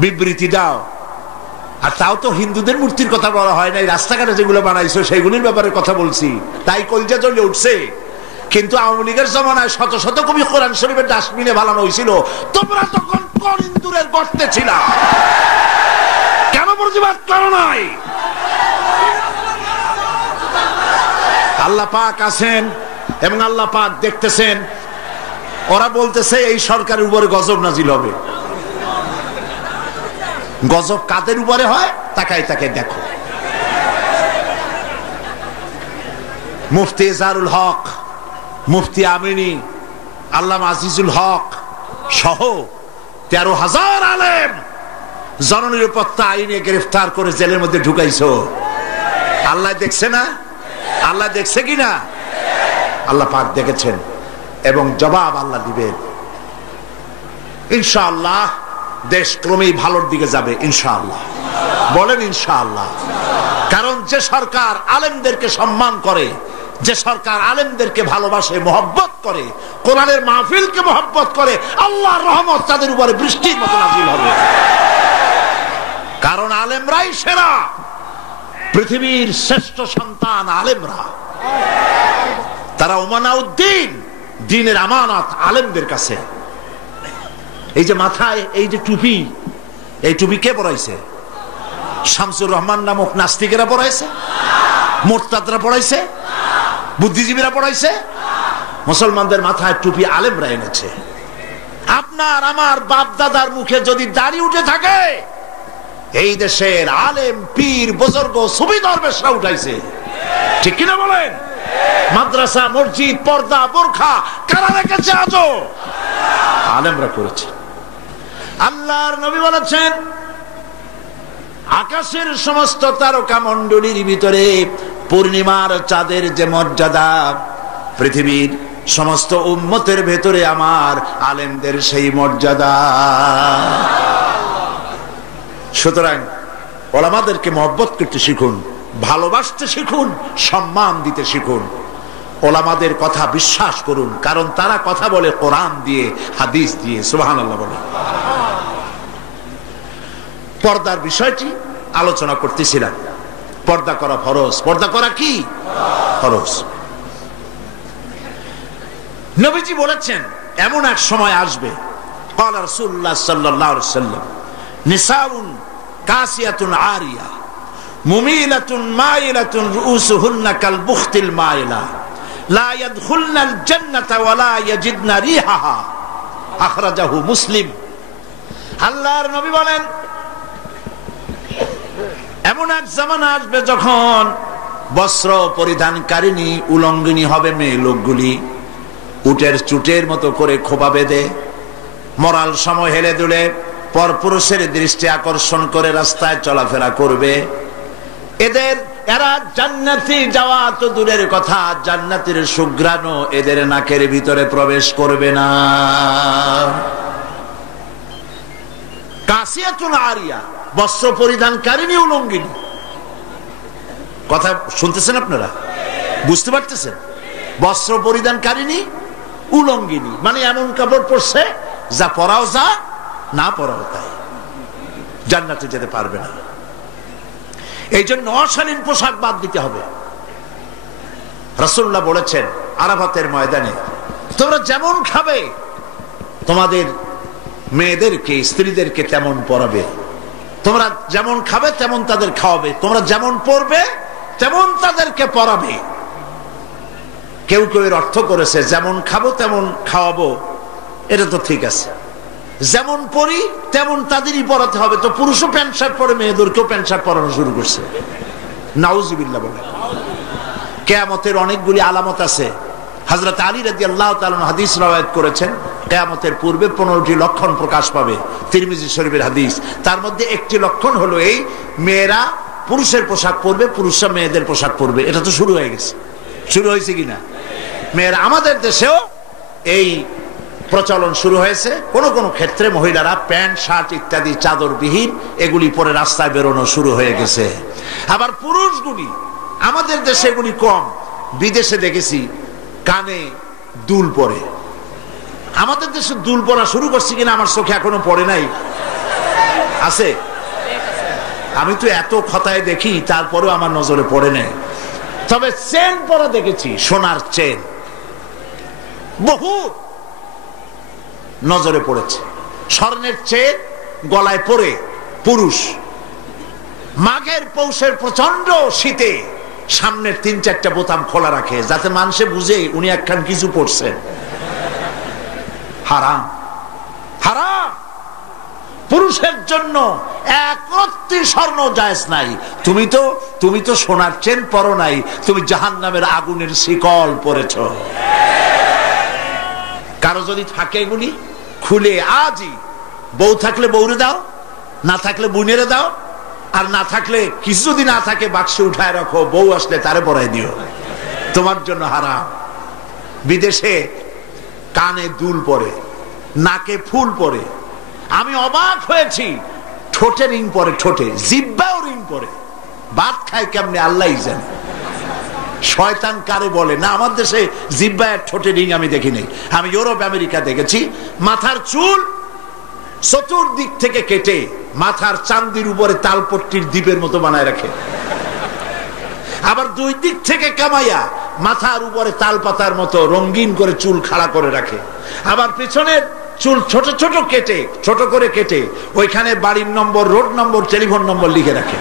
বিবৃতি দাও। আর তাও তো হিন্দুদের মূর্তির কথা বলা হয় নাই, রাস্তাঘাটে যেগুলো বানাইছো সেগুলির ব্যাপারে কথা বলছি, তাই কলজা জ্বলে উঠছে। কিন্তু আওয়ামী লীগের জমানায় শত শত কবি কোরআন শরীফের ডাস্টবিনে বানানো হয়েছিল, তোমরা তখন কোন ইন্দুরের গর্তে ছিল? কেন প্রতিবাদ করো নাই? আল্লাহ পাক আছেন এবং আল্লাহ পাক দেখতেছেন। ওরা বলতেছে এই সরকারের উপরে গজব নাজিল হবে। গজব কাদের উপরে হয়? তাকায় তাকে দেখো। মুফতি ইজারুল হক, মুফতি আমিনী, আল্লামা আজিজুল হক সহ 13,000 আলেম জননিরাপত্তা আইনে গ্রেফতার করে জেলের মধ্যে ঢুকাইছো। আল্লাহ দেখছে না? আল্লাহ দেখছে কিনা? আল্লাহ পাক দেখেছেন এবং জবাব আল্লাহ দিবেন ইনশাআল্লাহ। দেশ ক্রমেই ভালোর দিকে যাবে ইনশাআল্লাহ। বলেন ইনশাআল্লাহ। কারণ যে সরকার আলেমদেরকে সম্মান করে, যে সরকার আলেমদেরকে ভালোবাসে, মহব্বত করে, কোরআনের মাহফিলকে মহব্বত করে, আল্লাহর রহমত তাদের উপরে বৃষ্টির মতো নাজিল হবে। কারণ আলেমরাই সেরা, পৃথিবীর শ্রেষ্ঠ সন্তান আলেমরা। তারা উমানাউদ্দিন, দ্বীনের আমানত আলেমদের কাছে। এই যে মাথায় এই যে টুপি, এই টুপি কে পরাইছে? শামসুর রহমান নামক নাস্তিকেরা পরাইছে? মুরতাদরা পরাইছে? বুদ্ধিজীবীরা পরাইছে? মুসলমানদের মাথায় টুপি আলেমরা এনেছে। আপনার আমার বাপ দাদার মুখে যদি দাড়ি উঠে থাকে, এই দেশের আলেম পীর বুজুর্গ সুফি দরবেশরা উঠাইছে। ঠিক কিনা বলেন? মাদ্রাসা, মসজিদ, পর্দা, বোরখা কারা রেখেছে? আজও আলেমরা করেছে। আল্লাহর নবী বলেছেন, আকাশের সমস্ত তারকা মণ্ডলীর ভিতরে পূর্ণিমার চাঁদের যে মর্যাদা, পৃথিবীর সমস্ত উম্মতের ভেতরে আমার আলেমদের সেই মর্যাদা। সুতরাং ওলামাদেরকে মহব্বত করতে শিখুন, ভালোবাসতে শিখুন, সম্মান দিতে শিখুন। ওলামাদের কথা বিশ্বাস করুন, কারণ তারা কথা বলে কোরআন দিয়ে, হাদিস দিয়ে। সুবহানাল্লাহ বলে। পর্দার বিষয়টি আলোচনা করতেছিলাম। পর্দা করা ফরজ। পর্দা করা কি? ফরজ। নবীজি বলেছেন এমন এক সময় আসবে, ক্বালা রাসূলুল্লাহ সাল্লাল্লাহু আলাইহি ওয়াসাল্লাম, নিসাউন কাসিয়াতুন আরিয়া মুমিলাতুন মাইলাতুন রুউসুহুন্না কাল বুখতিল মাইলা লা ইয়াদখুলনাল জান্নাতা ওয়া লা ইয়াজিদনা রিহাহা। আখরাজাহু মুসলিম। আল্লাহর নবী বলেন, এমন এক জামানা আসবে যখন বস্ত্র পরিধানকারিণী উলঙ্গিনী হবে মেয়ে লোকগুলি, উটের চুটের মতো করে খোপা বেঁধে মরাল সময় হেলে দুলে পরপুরুষের দৃষ্টি আকর্ষণ করে রাস্তায় চলাফেরা করবে। এরা জান্নাতি যাওয়া তো দূরের কথা, জান্নাতের সুঘ্রাণও এদের নাকের ভিতরে প্রবেশ করবে না। কাসিয়াতুন আরিয়া, বস্ত্র পরিধানকারিণী উলঙ্গিনী। কথা শুনতেছেন আপনারা? বুঝতে পারতেছেন? বস্ত্র পরিধানকারিণী উলঙ্গিনী মানে এমন কাপড় পরছে যা পরাও যা, না পরাও তাই, জান্নাতে যেতে পারবে না। এই জন্য অশালীন পোশাক বাদ দিতে হবে। রাসূলুল্লাহ বলেছেন আরাফাতের ময়দানে, তোমরা যেমন খাবে তোমাদের মেয়েদেরকে, স্ত্রীদেরকে তেমন পরাবে। তোমরা যেমন খাবে তেমন তাদের খাওয়াবে। তোমরা যেমন পরবে তেমন তাদেরকে পরাবে। কেউ কেউ এর অর্থ করেছে যেমন খাবো তেমন খাওয়াবো, এটা তো ঠিক আছে। যেমন পরি তেমন তাদেরই পরাতে হবে। তো পুরুষও প্যান্ট শার্ট পরে, মেয়েদেরকেও প্যান্ট শার্ট পরানো শুরু করছে। নাউজুবিল্লাহ বলে। কিয়ামতের অনেকগুলি আলামত আছে। হযরত আলী রাদিয়াল্লাহু তাআলা হাদিস রওয়ায়াত করেছেন, কিয়ামতের পূর্বে 15টি লক্ষণ প্রকাশ পাবে। তিরমিজি শরীফের হাদিস। তার মধ্যে একটি লক্ষণ হলো এই, মেয়েরা পুরুষের পোশাক পরবে, পুরুষরা মেয়েদের পোশাক পরবে। এটা তো শুরু হয়ে গেছে। শুরু হয়েছে কিনা? মেয়েরা, আমাদের দেশেও এই প্রচলন শুরু হয়েছে। কোন কোন ক্ষেত্রে মহিলারা প্যান্ট শার্ট ইত্যাদি চাদরবিহীন এগুলি পরে রাস্তায় বেরোনো শুরু হয়ে গেছে। আবার পুরুষগুলি, আমাদের দেশে এগুলি কম, বিদেশে দেখেছি কানে দুল পরে। আমাদের দেশে দুল পরা শুরু করছে কিনা আমার চোখে এখনো পড়ে নাই। আছে? আমি তো এত খতায় দেখি, তারপরেও আমার নজরে পড়ে নেই। তবে চেন পরা দেখেছি, সোনার চেন বহু নজরে পড়েছে। স্বর্ণের চেন গলায় পরে পুরুষ মাঘের পৌষের প্রচন্ড শীতে সামনের 3-4টা বোতাম খোলা রাখে, যাতে মানুষে বুঝে উনি একখান কিছু পড়ছেন। হারাম, হারাম। পুরুষের জন্য একরত্তি স্বর্ণ জায়েজ নাই। তুমি তো সোনার চেন পরো নাই, তুমি জাহান্নামের আগুনের শিকল পরেছ। কারো যদি থাকে এগুলি খুলে আজই, বউ থাকলে বউরে দাও, না থাকলে বুনেরে দাও, আর না থাকলে কিছু যদি না থাকে বাক্সে উঠায় রাখো, বউ আসলে তারে পরাই দিও, তোমার জন্য হারাম। বিদেশে কানে দুল পরে, নাকে ফুল পরে, আমি অবাক হয়েছি। ঠোঁটে রিং পরে, ঠোঁটে জিহ্বাও রিং পরে। ভাত খায় কেমনে আল্লাহই জানে। শয়তান কারে বলে না, আমার দেশে জিহ্বায় ঠোঁটে রিং আমি দেখি নাই। আমি ইউরোপ আমেরিকা দেখেছি, মাথার চুল চতুর্দিক থেকে কেটে মাথার চান্দির উপরে তালপট্টির দ্বীপের মতো বানায় রাখে, আবার 2 দিক থেকে কামাইয়া মাথার উপরে তাল পাতার মতো রঙিন করে চুল খাড়া করে রাখে, আবার পেছনের চুল ছোট করে কেটে ওইখানে বাড়ির নম্বর, রোড নম্বর, টেলিফোন নম্বর লিখে রাখে।